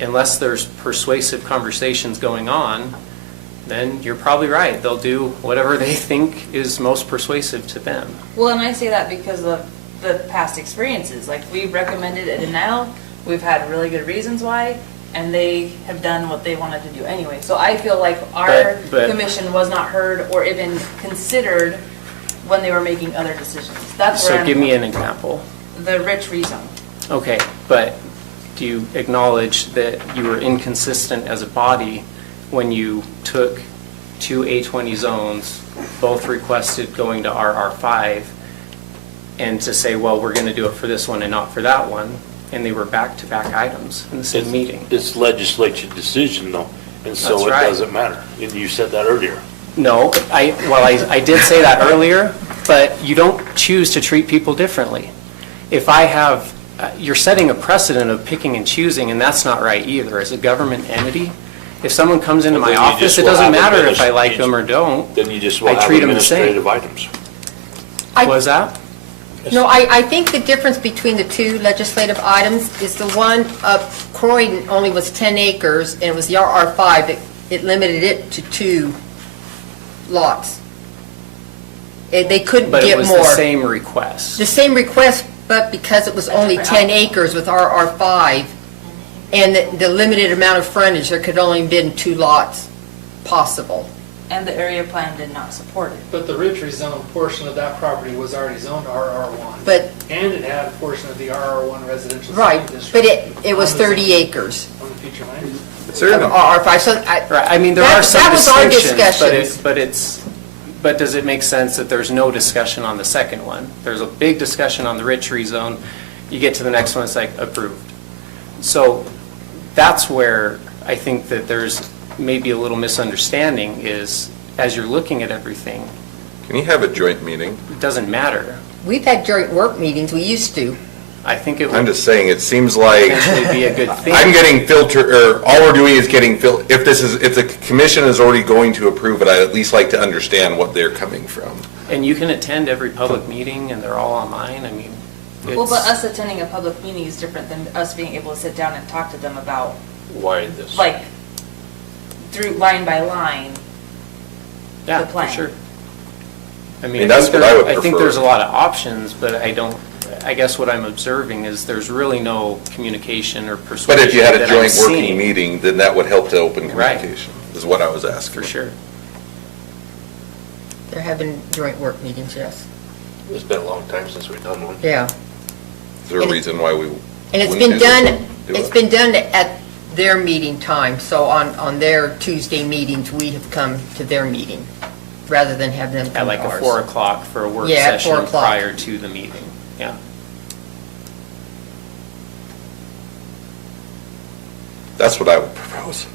unless there's persuasive conversations going on, then you're probably right. They'll do whatever they think is most persuasive to them. Well, and I say that because of the past experiences. Like, we've recommended a denial, we've had really good reasons why, and they have done what they wanted to do anyway. So I feel like our But- commission was not heard or even considered when they were making other decisions. That's where So I'm give me an coming from. example. The rich rezone. Okay, but do you acknowledge that you were inconsistent as a body when you took 2 A20 zones, both requested going to RR5, and to say, well, we're going to do it for this one and not for that one, and they were back-to-back items in the same meeting? It's legislature decision though, and so That's it right. doesn't matter. And you said that earlier. No, I did say that earlier, but you don't choose to treat people differently. If I have you're setting a precedent of picking and choosing, and that's not right either. As a government entity, if someone comes into Well, my then you office, just it will doesn't have matter if I adminis- like them or don't. Then you just will I have treat them the same. administrative items. Was that? No, I think the difference between the two legislative items is the one up Croydon only was 10 acres, and it was the RR5. It limited it to 2 lots. They couldn't But it get was more. the same request. The same request, but because it was only 10 acres with RR5, and the limited amount of frontage, there could only been 2 lots possible. And the area plan did not support it. But the rich rezone portion of that property was already zoned RR1. But- And it had a portion of the RR1 residential. Right, zone district but it was on the 30 zone- acres On the future land. Is there of an- RR5, so Right, I mean, there That- are some that was our distinctions, but discussions. but does it make sense that there's no discussion on the second one? There's a big discussion on the rich rezone, you get to the next one, it's like approved. So that's where I think that there's maybe a little misunderstanding is, as you're looking at everything, Can you have a joint meeting? it doesn't matter. we've had joint work meetings, we used to. I think it I'm would just saying, it seems like potentially be a good thing. I'm getting filter, or all we're doing is getting if the commission is already going to approve it, I'd at least like to understand what they're coming from. And you can attend every public meeting, and they're all online, I mean, Well, but it's, us attending a public meeting is different than us being able to sit down and talk to them about, Why this? like, through line by line. yeah, the for plan. sure. I mean, that's what I would I think prefer. there's a lot of options, but I guess what I'm observing is there's really no communication or persuasion But if you had a that I'm joint working seeing. meeting, then that would help to open Right. communication, is what I was asking. For sure. They're having joint work meetings, yes. It's been a long time since we've done one. Yeah. Is there a reason why we And it's wouldn't been do this done, one? Do it's it? been done at their meeting time, so on their Tuesday meetings, we have come to their meeting, rather than have them At come like to a ours. 4 o'clock for a work Yeah, at 4 session o'clock. prior to the meeting, yeah. That's what I would propose.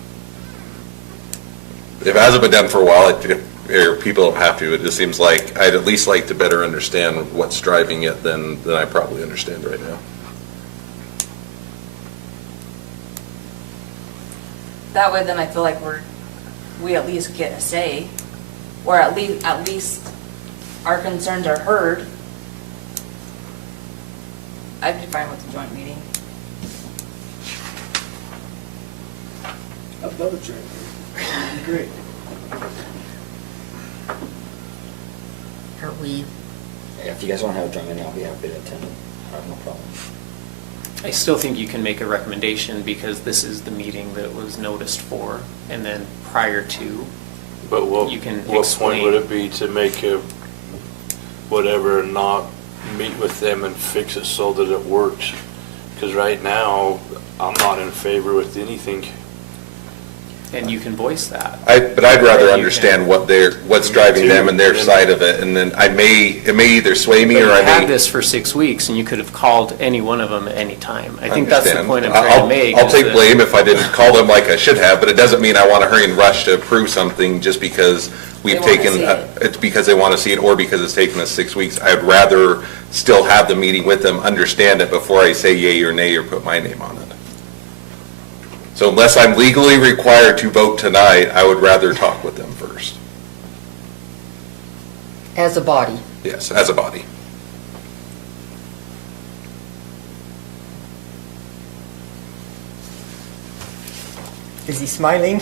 If it hasn't been done for a while, or people don't have to, it just seems like I'd at least like to better understand what's driving it than I probably understand right now. That way, then I feel like we at least get a say, or at least our concerns are heard. I'd be fine with the joint meeting. I'd love a joint meeting. It'd be great. Are we, If you guys want to have a joint meeting, I'll be happy to attend it. I have no problem. I still think you can make a recommendation because this is the meeting that it was noticed for, and then prior to, But what You can point explain. would it be to make a whatever and not meet with them and fix it so that it works? Because right now, I'm not in favor with anything. and you can voice that. But I'd rather You understand can- what's driving them and their too. side of it, and then it may either sway me But or you I had may. this for 6 weeks, and you could have called any one of them at any time. I think that's the Understand. point I'm trying to make. I'll is take that- blame if I didn't call them like I should have, but it doesn't mean I want to hurry and rush to approve something just because we've They wanna taken, see it. it's because they want to see it or because it's taken us 6 weeks. I'd rather still have the meeting with them, understand it before I say yay or nay or put my name on it. So unless I'm legally required to vote tonight, I would rather talk with them first. as a body? Yes, as a body. Is he smiling?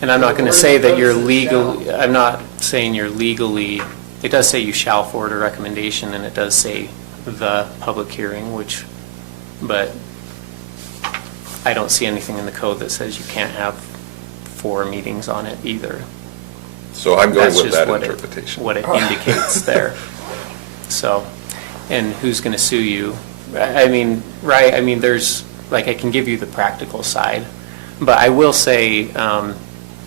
And I'm not going to say that you're Versus legal, shall. I'm not saying you're legally, it does say you shall forward a recommendation, and it does say the public hearing, but I don't see anything in the code that says you can't have 4 meetings on it either. So I'm going That's with just that what interpretation. What it indicates there. So, and who's going to sue you? I mean, right, I mean, there's, like, I can give you the practical side, but I will say,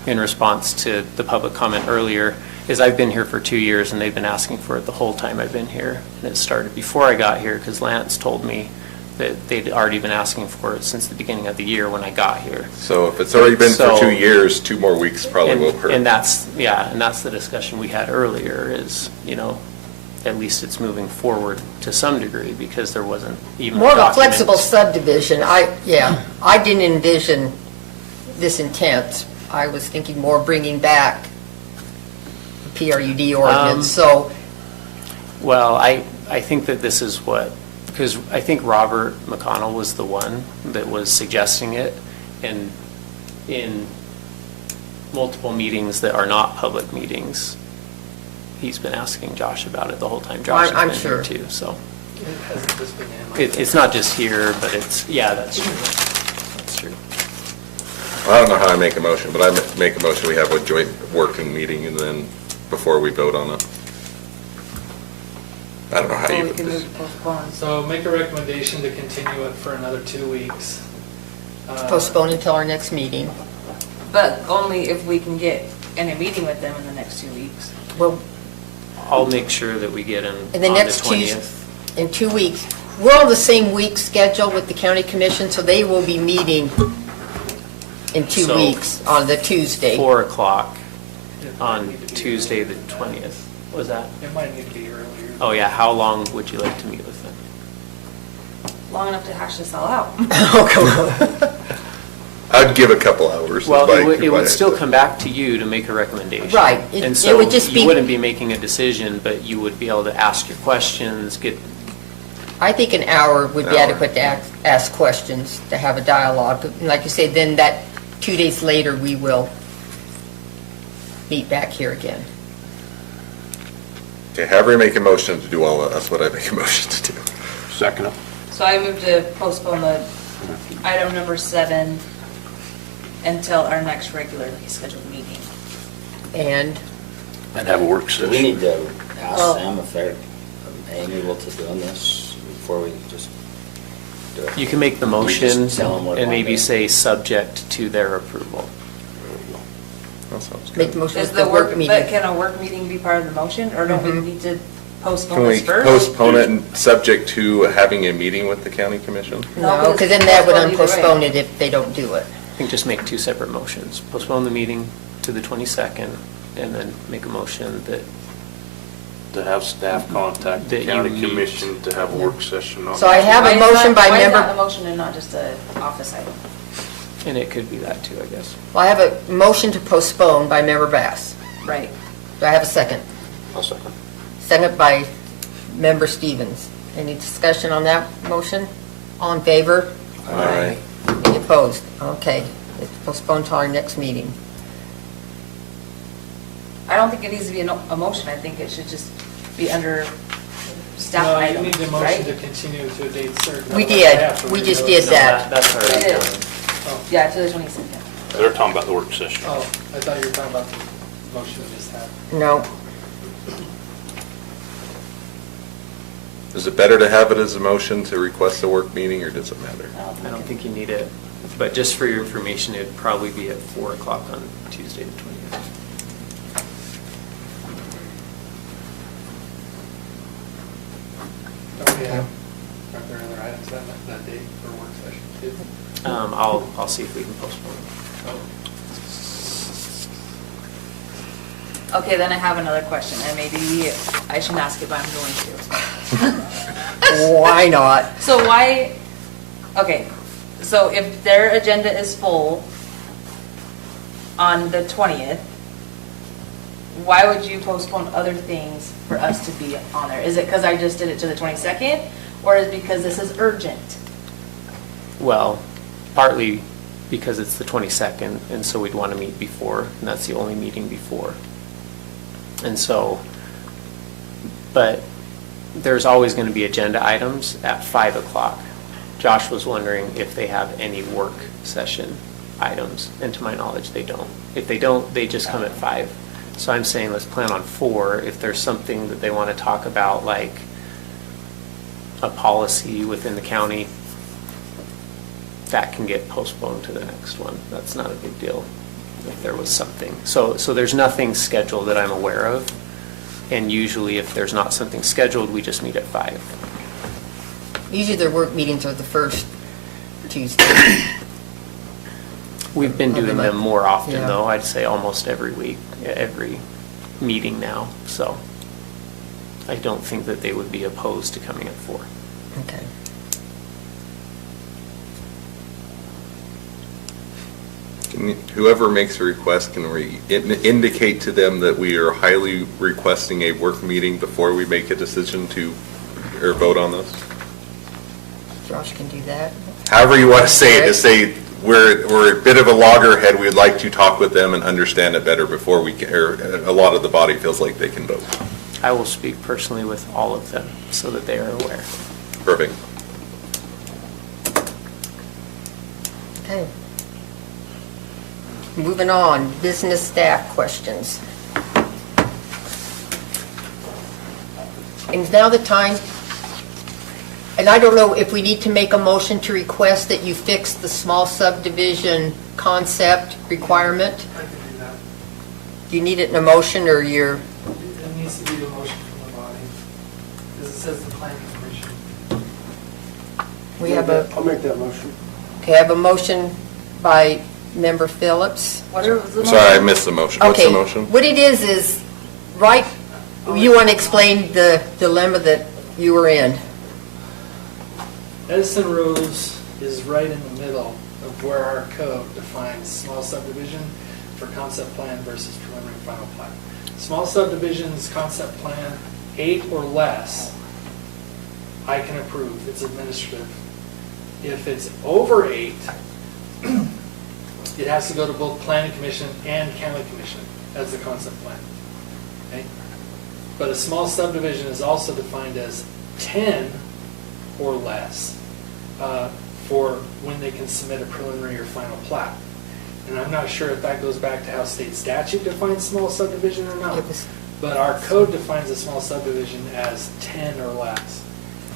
in response to the public comment earlier, is I've been here for 2 years, and they've been asking for it the whole time I've been here. And it started before I got here, because Lance told me that they'd already been asking for it since the beginning of the year when I got here. So if it's already been for So- 2 years, 2 more weeks probably And- will hurt. And that's, yeah, and that's the discussion we had earlier is, you know, at least it's moving forward to some degree, because there wasn't even More of a document. flexible subdivision, I didn't envision this intent. I was thinking more bringing back the PRUD ordinance, so, Well, I think that this is what, because I think Robert McConnell was the one that was suggesting it, and in multiple meetings that are not public meetings, he's been asking Josh about it the whole time. Josh I'm has been here sure. too, so. Hasn't this been in my? It's not just here, but it's, yeah, that's true. That's true. I don't know how I make a motion, but I make a motion, we have a joint working meeting and then before we vote on it. I don't know how So you we put can this. move to postpone. So make a recommendation to continue it for another 2 weeks. postpone until our next meeting. But only if we can get in a meeting with them in the next 2 weeks. Well, I'll make sure that we get him in the on the next 2, 20th. in 2 weeks. We're on the same week schedule with the county commission, so they will be meeting in 2 So, weeks on the Tuesday. 4 o'clock on Tuesday, the 20th. Was that? It might need to be earlier. Oh, yeah. How long would you like to meet with them? Long enough to hash this all out. Oh, come on. I'd give a couple hours. Well, if I- it if I would had still to. come back to you to make a recommendation. Right. It- And it so would just you be- wouldn't be making a decision, but you would be able to ask your questions, get, I think an hour would be Hour. adequate to ask questions, to have a dialogue. And like you say, then that 2 days later, we will meet back here again. Okay, have her make a motion to do all that, that's what I make a motion to do. Second it. So I move to postpone the item number 7 until our next regularly scheduled meeting. And And have a work Do we session. need to ask Well- them if they're amenable to doing this before we just do it? you can make the You just motion tell them what and maybe Monday. say subject to their approval. That sounds good. make the motion Is at the the work but meeting. can a work meeting be part of the motion, or don't we Mhm. need to Can postpone we this first? postpone it and subject to having a meeting with the county commission? No, because then that would Postpone either way. unpostpone it if they don't do it. I think just make 2 separate motions. Postpone the meeting to the 22nd, and then make a motion that, To have staff contact the That you county meet. commission to have a work session on. So I it. have Why a is motion that- by Why is that a member, motion and not just an office item? and it could be that too, I guess. well, I have a motion to postpone by member Bass. Right. Do I have a second? I'll second. Second by member Stevens. Any discussion on that motion? All in favor? Aye. Any opposed? Okay, it's postponed till our next meeting. I don't think it needs to be a motion, I think it should just be under staff No, item, you need a motion right? to continue to a date certain. We Otherwise did. I have to We read just those. did No, that. That's already It is. done. Oh, Yeah, to the 22nd. They're talking about the work session. oh, I thought you were talking about the motion we just had. No, Is it better to have it as a motion to request a work meeting, or does it matter? I don't think you need it, but just for your information, it'd probably be at 4 o'clock on Tuesday, the 20th. Don't we have, aren't there other items that day for work session too? I'll see if we can postpone it. Okay, then I have another question, and maybe I shouldn't ask it, but I'm going to. why not? So why, okay, so if their agenda is full on the 20th, why would you postpone other things for us to be on there? Is it because I just did it to the 22nd, or is it because this is urgent? Well, partly because it's the 22nd, and so we'd want to meet before, and that's the only meeting before. And so, but there's always going to be agenda items at 5 o'clock. Josh was wondering if they have any work session items, and to my knowledge, they don't. If they don't, they just come at 5. So I'm saying let's plan on 4. If there's something that they want to talk about, like a policy within the county, that can get postponed to the next one. That's not a big deal if there was something. So there's nothing scheduled that I'm aware of. And usually if there's not something scheduled, we just meet at 5. Usually their work meetings are the first Tuesday. We've been doing them more often Yeah. though, I'd say almost every week, every meeting now, so. I don't think that they would be opposed to coming at 4. Okay. Whoever makes a request, can we indicate to them that we are highly requesting a work meeting before we make a decision to, or vote on this? Josh can do that. However you want to say it, to say we're a bit of a loggerhead, we'd like to talk with them and understand it better before we, or a lot of the body feels like they can vote. I will speak personally with all of them so that they are aware. Perfect. Okay. Moving on, business staff questions. And is now the time, and I don't know if we need to make a motion to request that you fix the small subdivision concept requirement? I can do that. Do you need it in a motion, or you're, It needs to be a motion from the body, because it says the planning commission. we have a, I'll make that motion. okay, I have a motion by Member Phillips. What was the Sorry, I motion? missed the motion. What's the Okay, motion? what it is, right, you want to explain the dilemma that you were in? Edison Rose is right in the middle of where our code defines small subdivision for concept plan versus preliminary final plat. Small subdivisions, concept plan, 8 or less, I can approve, it's administrative. If it's over 8, it has to go to both planning commission and county commission as the concept plan. Okay? But a small subdivision is also defined as 10 or less for when they can submit a preliminary or final plat. And I'm not sure if that goes back to how state statute defines small subdivision or not. It was- But our code defines a small subdivision as 10 or less.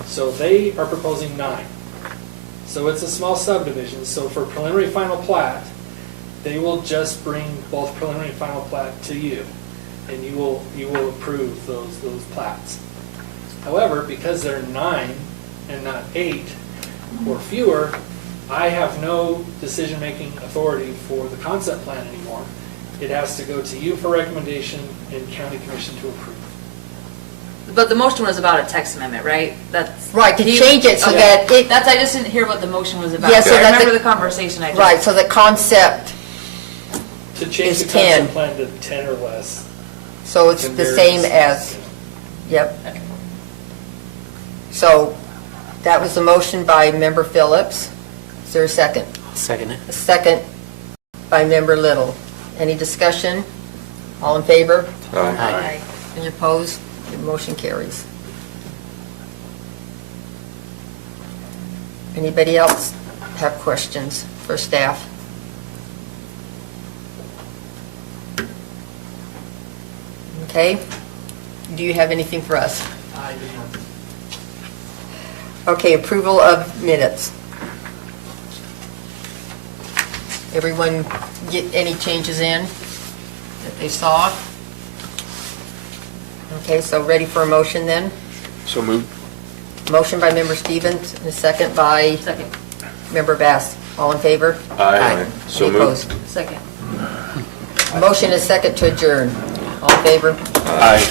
So they are proposing 9. So it's a small subdivision. So for preliminary final plat, they will just bring both preliminary and final plat to you, and you will approve those plats. However, because they're 9 and not 8 or fewer, I have no decision-making authority for the concept plan anymore. It has to go to you for recommendation and county commission to approve. But the motion was about a text amendment, right? That's Right, to change it so that it, That's, I just didn't hear what the motion was about. Yeah, so I that remember the- the conversation I just. right, so the concept, To change It's the 10. concept plan to 10 or less. so it's can the vary. same as, yep. So that was the motion by Member Phillips. Is there a second? Second it. A second by Member Little. Any discussion? All in favor? Aye. Any opposed? The motion carries. Anybody else have questions for staff? Okay. Do you have anything for us? I do not. Okay, approval of minutes. Everyone get any changes in that they saw? Okay, so ready for a motion then? So moved. Motion by Member Stevens, and a second by Second. Member Bass. All in favor? Aye. So Any moved. opposed? Second. Motion is second to adjourn. All in favor? Aye.